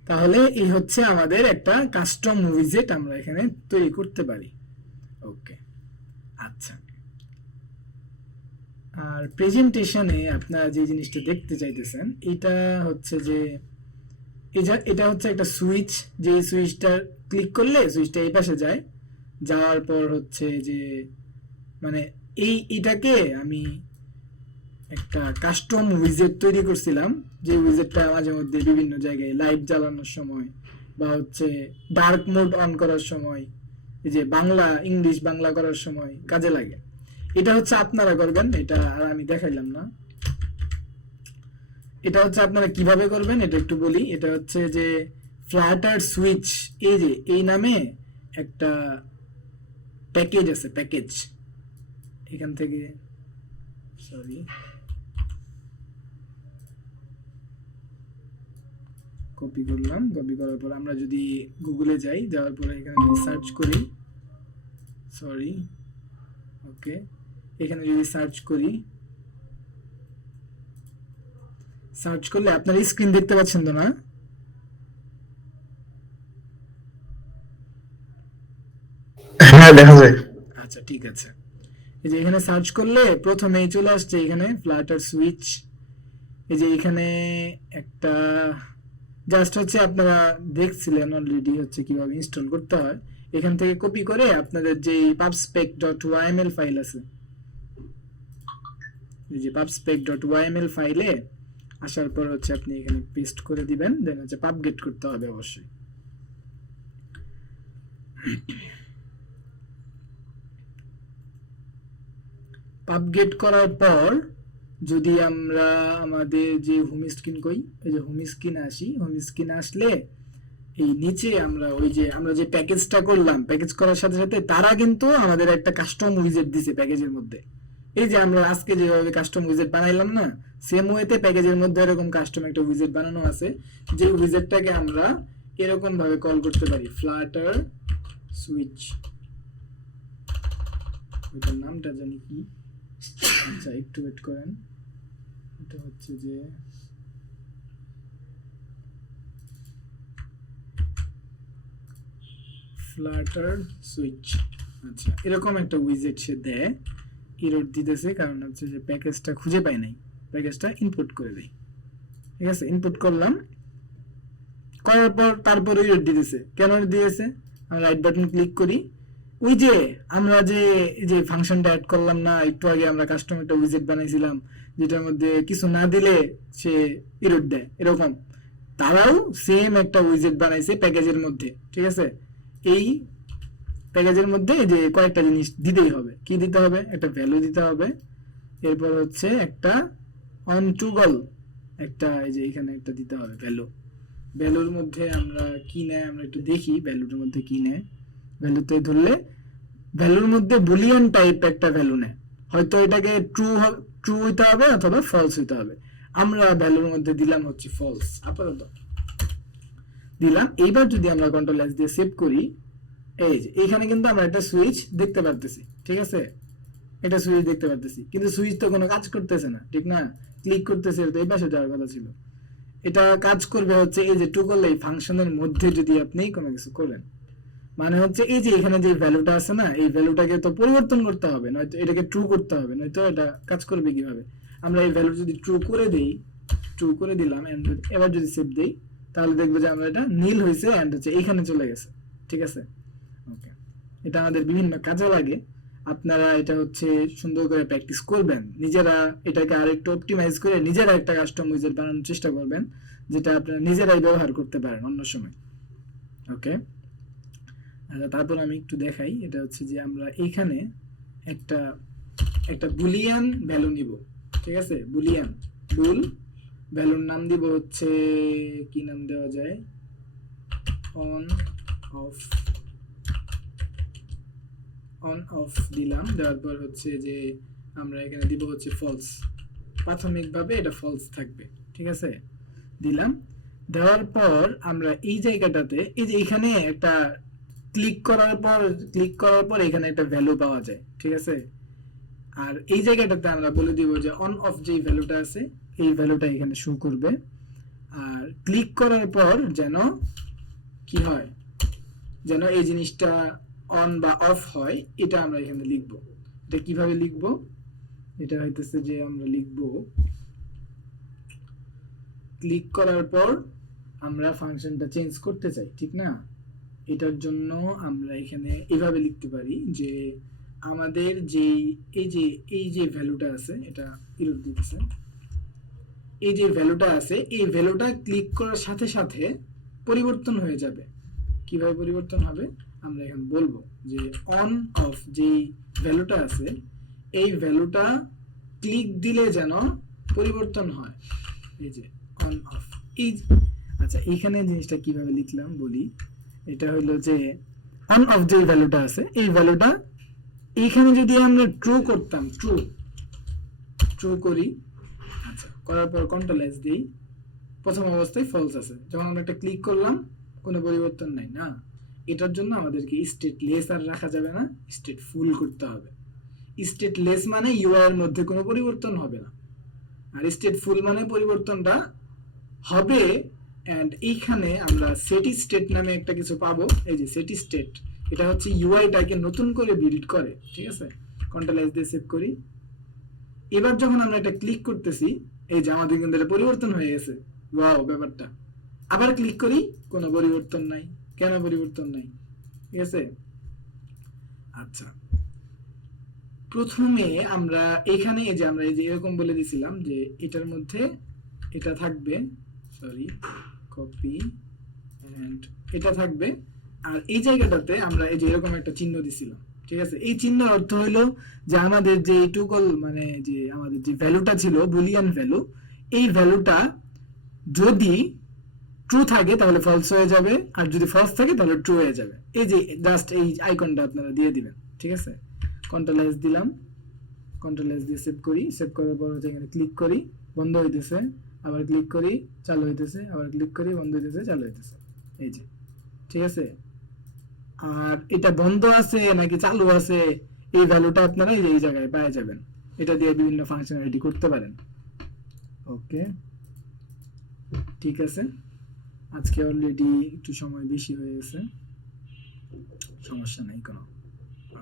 তাহলে এই হচ্ছে আমাদের একটা কাস্টম উইজেট আমরা এখানে তৈরি করতে পারি। ওকে, আচ্ছা, আর প্রেজেন্টেশনে আপনারা যে জিনিসটা দেখতে চাইতেছেন এটা হচ্ছে যে এটা হচ্ছে একটা সুইচ, যে সুইচটা ক্লিক করলে সুইচটা এই পাশে যায়, যাওয়ার পর হচ্ছে যে মানে এটাকে আমি একটা কাস্টম উইজেট তৈরি করছিলাম, যে উইজেটটা মাঝে মধ্যে বিভিন্ন জায়গায় লাইট জ্বালানোর সময় বা হচ্ছে ডার্ক মোড অন করার সময়, এই যে বাংলা ইংলিশ বাংলা করার সময় কাজে লাগে। এটা হচ্ছে আপনারা করবেন, এটা আর আমি দেখাইলাম না। এটা হচ্ছে আপনারা কিভাবে করবেন এটা একটু বলি। এটা হচ্ছে যে ফ্লাটার সুইচ, এই যে এই নামে একটা প্যাকেজ আছে, প্যাকেজ এখান থেকে, সরি কপি করলাম, কপি করার পর আমরা যদি গুগলে যাই, যাওয়ার পরে এখানে যদি সার্চ করি, সরি ওকে, এখানে যদি সার্চ করি সার্চ করলে আপনার স্ক্রিন দেখতে পাচ্ছেন তো না? হ্যাঁ দেখা যায়। আচ্ছা ঠিক আছে, এই যে এখানে সার্চ করলে প্রথমেই চলে আসছে এখানে ফ্লাটার সুইচ। এই যে এখানে একটা জাস্ট হচ্ছে আপনারা দেখছিলেন অলরেডি হচ্ছে কিভাবে ইনস্টল করতে হয়। এখান থেকে কপি করে আপনাদের যে pubspec.yml ফাইল আছে, এই যে pubspec.yml ফাইলে আসার পর হচ্ছে আপনি এখানে পেস্ট করে দিবেন, দেন হচ্ছে পাবগেট করতে হবে অবশ্যই। পাবগেট করার পর যদি আমরা আমাদের যে হোম স্ক্রিন কই, এই যে হোম স্ক্রিন আসি, হোম স্ক্রিন আসলে এই নিচে আমরা ওই যে আমরা যে প্যাকেজটা করলাম, প্যাকেজ করার সাথে সাথে তারা কিন্তু আমাদের একটা কাস্টম উইজেট দিছে প্যাকেজের মধ্যে। এই যে আমরা আজকে যেভাবে কাস্টম উইজেট বানাইলাম না, সেম ওয়েতে প্যাকেজের মধ্যে এরকম কাস্টম একটা উইজেট বানানো আছে, যে উইজেটটাকে আমরা এরকম ভাবে কল করতে পারি, ফ্লাটার সুইচ। এটার নামটা জানি কি, আচ্ছা একটু ওয়েট করেন, এটা হচ্ছে যে ফ্লাটার সুইচ। আচ্ছা এরকম একটা উইজেট সে দেয়, এরর দিতেছে কারণ হচ্ছে যে প্যাকেজটা খুঁজে পায় নাই, প্যাকেজটা ইনপুট করে দেয়। ঠিক আছে, ইনপুট করলাম, করার পর তারপরে এরর দিতেছে। কেন দিয়েছে? আমরা রাইট বাটন ক্লিক করি, ওই যে আমরা যে এই যে ফাংশনটা অ্যাড করলাম না একটু আগে, আমরা কাস্টম একটা উইজেট বানাইছিলাম যেটার মধ্যে কিছু না দিলে সে এরর দেয়, এরকম তারাও সেম একটা উইজেট বানাইছে প্যাকেজের মধ্যে। ঠিক আছে, এই প্যাকেজের মধ্যে যে কয়েকটা জিনিস দিতেই হবে। কি দিতে হবে? একটা ভ্যালু দিতে হবে, এরপর হচ্ছে একটা অন টুগল, একটা এই যে এখানে একটা দিতে হবে ভ্যালু। ভ্যালুর মধ্যে আমরা কি নেয় আমরা একটু দেখি, ভ্যালুর মধ্যে কি নেয়। ভ্যালুতে ধরলে ভ্যালুর মধ্যে বুলিয়ান টাইপ একটা ভ্যালু নেয়, হয়তো এটাকে ট্রু হইতে হবে অথবা ফলস হইতে হবে। আমরা ভ্যালুর মধ্যে দিলাম হচ্ছে ফলস, আপাতত দিলাম। এইবার যদি আমরা কন্ট্রোল এস দিয়ে সেভ করি, এই যে এখানে কিন্তু আমরা একটা সুইচ দেখতে পারতেছি। ঠিক আছে, এটা সুইচ দেখতে পারতেছি, কিন্তু সুইচ তো কোনো কাজ করতেছে না, ঠিক না? ক্লিক করতেছে, তো এই পাশে যাওয়ার কথা ছিল। এটা কাজ করবে হচ্ছে এই যে টুগল এই ফাংশনের মধ্যে যদি আপনি কোনো কিছু করেন, মানে হচ্ছে এই যে এখানে যে ভ্যালুটা আছে না, এই ভ্যালুটাকে তো পরিবর্তন করতে হবে, নয়তো এটাকে ট্রু করতে হবে, নয়তো এটা কাজ করবে কিভাবে? আমরা এই ভ্যালু যদি ট্রু করে দেই, ট্রু করে দিলাম, এন্ড এবার যদি সেভ দেই, তাহলে দেখবো যে আমরা এটা নীল হয়েছে এন্ড হচ্ছে এইখানে চলে গেছে। ঠিক আছে, ওকে, এটা আমাদের বিভিন্ন কাজে লাগে। আপনারা এটা হচ্ছে সুন্দর করে প্র্যাকটিস করবেন, নিজেরা এটাকে আরেকটু অপটিমাইজ করে নিজেরা একটা কাস্টম উইজেট বানানোর চেষ্টা করবেন, যেটা আপনারা নিজেরাই ব্যবহার করতে পারেন অন্য সময়। ওকে, তারপর আমি একটু দেখাই, এটা হচ্ছে যে আমরা এখানে একটা একটা বুলিয়ান ভ্যালু নিব। ঠিক আছে, বুলিয়ান বুল ভ্যালুর নাম দিব হচ্ছে, কি নাম দেওয়া যায়, অন অফ দিলাম। দেওয়ার পর হচ্ছে যে আমরা এখানে দিব হচ্ছে ফলস, প্রাথমিকভাবে এটা ফলস থাকবে। ঠিক আছে, দিলাম। দেওয়ার পর আমরা এই জায়গাটাতে এই যে এখানে একটা ক্লিক করার পর এখানে একটা ভ্যালু পাওয়া যায়। ঠিক আছে, আর এই জায়গাটাতে আমরা বলে দিব যে অন অফ যে ভ্যালুটা আছে এই ভ্যালুটা এখানে শো করবে, আর ক্লিক করার পর যেন কি হয়, যেন এই জিনিসটা অন বা অফ হয়, এটা আমরা এখানে লিখব। এটা কিভাবে লিখব? এটা হইতেছে যে আমরা লিখব, ক্লিক করার পর আমরা ফাংশনটা চেঞ্জ করতে চাই, ঠিক না? এটার জন্য আমরা এখানে এভাবে লিখতে পারি যে আমাদের যে এই যে ভ্যালুটা আছে, এটা এরর দিতেছে, এই যে ভ্যালুটা আছে এই ভ্যালুটা ক্লিক করার সাথে সাথে পরিবর্তন হয়ে যাবে। কিভাবে পরিবর্তন হবে আমরা এখন বলবো, যে অন অফ যে ভ্যালুটা আছে এই ভ্যালুটা ক্লিক দিলে যেন পরিবর্তন হয়, এই যে অন অফ। এই আচ্ছা, এইখানে জিনিসটা কিভাবে লিখলাম বলি, এটা হলো যে অন অফ যে ভ্যালুটা আছে এই ভ্যালুটা এইখানে যদি আমরা ট্রু করতাম, ট্রু করি, আচ্ছা করার পর কন্ট্রোল এস দেই, প্রথম অবস্থায় ফলস আছে, যখন আমরা একটা ক্লিক করলাম কোনো পরিবর্তন নাই না। এটার জন্য আমাদেরকে স্টেটলেস আর রাখা যাবে না, স্টেট ফুল করতে হবে। স্টেটলেস মানে ইউআই এর মধ্যে কোনো পরিবর্তন হবে না। আর স্টেটফুল মানে পরিবর্তনটা হবে। এন্ড এইখানে আমরা সেট স্টেট নামে একটা কিছু পাবো, এই যে সেট স্টেট, এটা হচ্ছে ইউআইটাকে নতুন করে বিল্ড করে, ঠিক আছে। কন্ট্রোল এস দিয়ে সেভ করি। এবার যখন আমরা এটা ক্লিক করতেছি, এই যে আমাদের কিন্তু এটা পরিবর্তন হয়ে গেছে, ওয়াও ব্যাপারটা। আবার ক্লিক করি, কোনো পরিবর্তন নাই। কেন পরিবর্তন নাই? ঠিক আছে। আচ্ছা, প্রথমে আমরা এখানে এই যে আমরা এই যে এরকম বলে দিছিলাম যে এটার মধ্যে এটা থাকবে, সরি কপি এন্ড এটা থাকবে, আর এই জায়গাটাতে আমরা এই যে এরকম একটা চিহ্ন দিছিলাম, ঠিক আছে। এই চিহ্নের অর্থ হলো যে আমাদের যে টুকল মানে যে আমাদের যে ভ্যালুটা ছিল বুলিয়ান ভ্যালু, এই ভ্যালুটা যদি ট্রু থাকে তাহলে ফলস হয়ে যাবে, আর যদি ফলস থাকে তাহলে ট্রু হয়ে যাবে। এই যে জাস্ট এই আইকনটা আপনারা দিয়ে দিবেন, ঠিক আছে। কন্ট্রোল এস দিলাম, কন্ট্রোল এস দিয়ে সেভ করি। সেভ করার পর হচ্ছে এখানে ক্লিক করি, বন্ধ হইতেছে, আবার ক্লিক করি, চালু হইতেছে, আবার ক্লিক করি, বন্ধ হইতেছে, চালু হইতেছে, এই যে, ঠিক আছে। আর এটা বন্ধ আছে নাকি চালু আছে এই ভ্যালুটা আপনারা এই জায়গায় পেয়ে যাবেন। এটা দিয়ে বিভিন্ন ফাংশনালিটি করতে পারেন। ওকে, ঠিক আছে। আজকে অলরেডি একটু সময় বেশি হয়ে গেছে, সমস্যা নাই কোনো।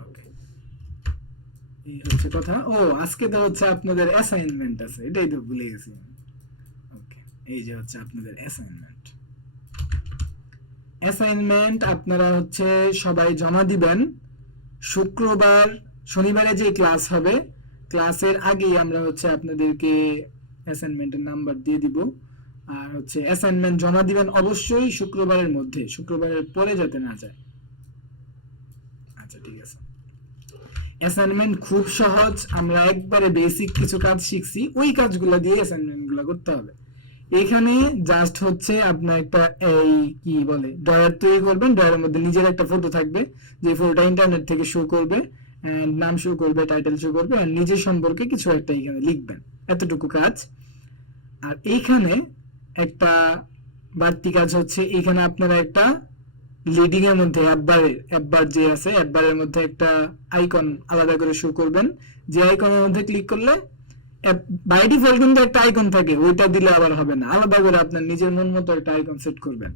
ওকে, এই হচ্ছে কথা। ও, আজকে তো হচ্ছে আপনাদের অ্যাসাইনমেন্ট আছে, এটাই তো ভুলে গেছি। ওকে, এই যে হচ্ছে আপনাদের অ্যাসাইনমেন্ট। অ্যাসাইনমেন্ট আপনারা হচ্ছে সবাই জমা দিবেন শুক্রবার। শনিবারে যে ক্লাস হবে, ক্লাসের আগেই আমরা হচ্ছে আপনাদেরকে অ্যাসাইনমেন্টের নাম্বার দিয়ে দিব। আর হচ্ছে অ্যাসাইনমেন্ট জমা দিবেন অবশ্যই শুক্রবারের মধ্যে, শুক্রবারের পরে যাতে না যায়। আচ্ছা, ঠিক আছে। অ্যাসাইনমেন্ট খুব সহজ, আমরা একবারে বেসিক কিছু কাজ শিখছি, ওই কাজগুলো দিয়ে অ্যাসাইনমেন্টগুলো করতে হবে। এখানে জাস্ট হচ্ছে আপনার একটা এই কি বলে ড্রয়ার তৈরি করবেন, ড্রয়ারের মধ্যে নিজের একটা ফটো থাকবে, যে ফটোটা ইন্টারনেট থেকে শো করবে, নাম শো করবে, টাইটেল শো করবে, আর নিজের সম্পর্কে কিছু একটা এখানে লিখবেন, এতটুকু কাজ। আর এইখানে একটা বাড়তি কাজ হচ্ছে, এখানে আপনারা একটা লিডিং এর মধ্যে অ্যাপবার যে আছে, অ্যাপবারের মধ্যে একটা আইকন আলাদা করে শো করবেন, যে আইকনের মধ্যে ক্লিক করলে বাই ডিফল্ট কিন্তু একটা আইকন থাকে, ওইটা দিলে আবার হবে না, আলাদা করে আপনার নিজের মন মতো একটা আইকন সেট করবেন।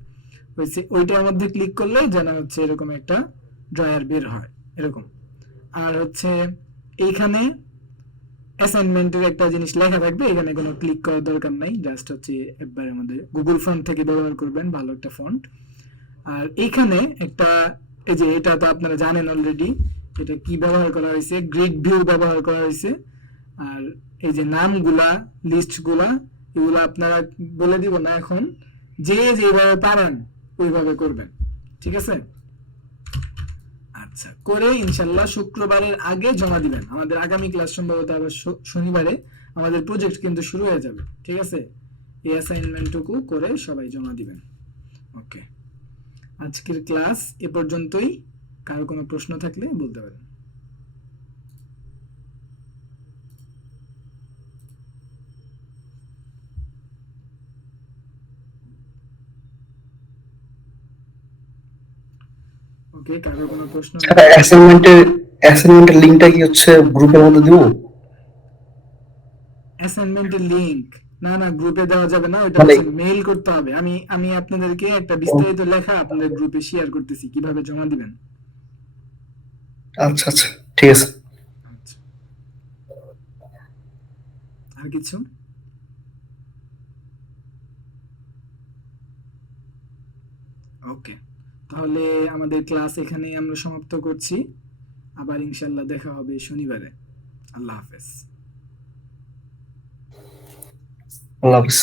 ওইটার মধ্যে ক্লিক করলে যেন হচ্ছে এরকম একটা ড্রয়ার বের হয় এরকম। আর হচ্ছে এইখানে অ্যাসাইনমেন্টের একটা জিনিস লেখা থাকবে, এখানে কোনো ক্লিক করার দরকার নাই, জাস্ট হচ্ছে একবারের মধ্যে গুগল ফন্ট থেকে ব্যবহার করবেন, ভালো একটা ফন্ট। আর এইখানে একটা, এই যে এটা তো আপনারা জানেন অলরেডি, এটা কি ব্যবহার করা হয়েছে, গ্রিড ভিউ ব্যবহার করা হয়েছে। আর এই যে নামগুলা, লিস্টগুলা, এগুলো আপনারা বলে দিব না এখন, যে যেভাবে পারেন ওইভাবে করবেন, ঠিক আছে। আচ্ছা, করে ইনশাল্লাহ শুক্রবারের আগে জমা দিবেন। আমাদের আগামী ক্লাস সম্ভবত আবার শনিবারে আমাদের প্রজেক্ট কিন্তু শুরু হয়ে যাবে, ঠিক আছে। এই অ্যাসাইনমেন্টটুকু করে সবাই জমা দিবেন। ওকে, আজকের ক্লাস এ পর্যন্তই। কারো কোনো প্রশ্ন থাকলে বলতে পারেন। ওকে, কারো কোনো প্রশ্ন? অ্যাসাইনমেন্টের লিংকটা কি হচ্ছে গ্রুপের মধ্যে দিব? অ্যাসাইনমেন্টের লিংক না, না, গ্রুপে দেওয়া যাবে না, ওটা মানে হচ্ছে মেইল করতে হবে। আমি আপনাদেরকে একটা বিস্তারিত লেখা আপনাদের গ্রুপে শেয়ার করতেছি কিভাবে জমা দিবেন। আচ্ছা আচ্ছা, ঠিক আছে। আচ্ছা, আর কিছু? ওকে, তাহলে আমাদের ক্লাস এখানেই আমরা সমাপ্ত করছি। আবার ইনশাল্লাহ দেখা হবে শনিবারে। আল্লাহ হাফেজ। আল্লাহ হাফেজ।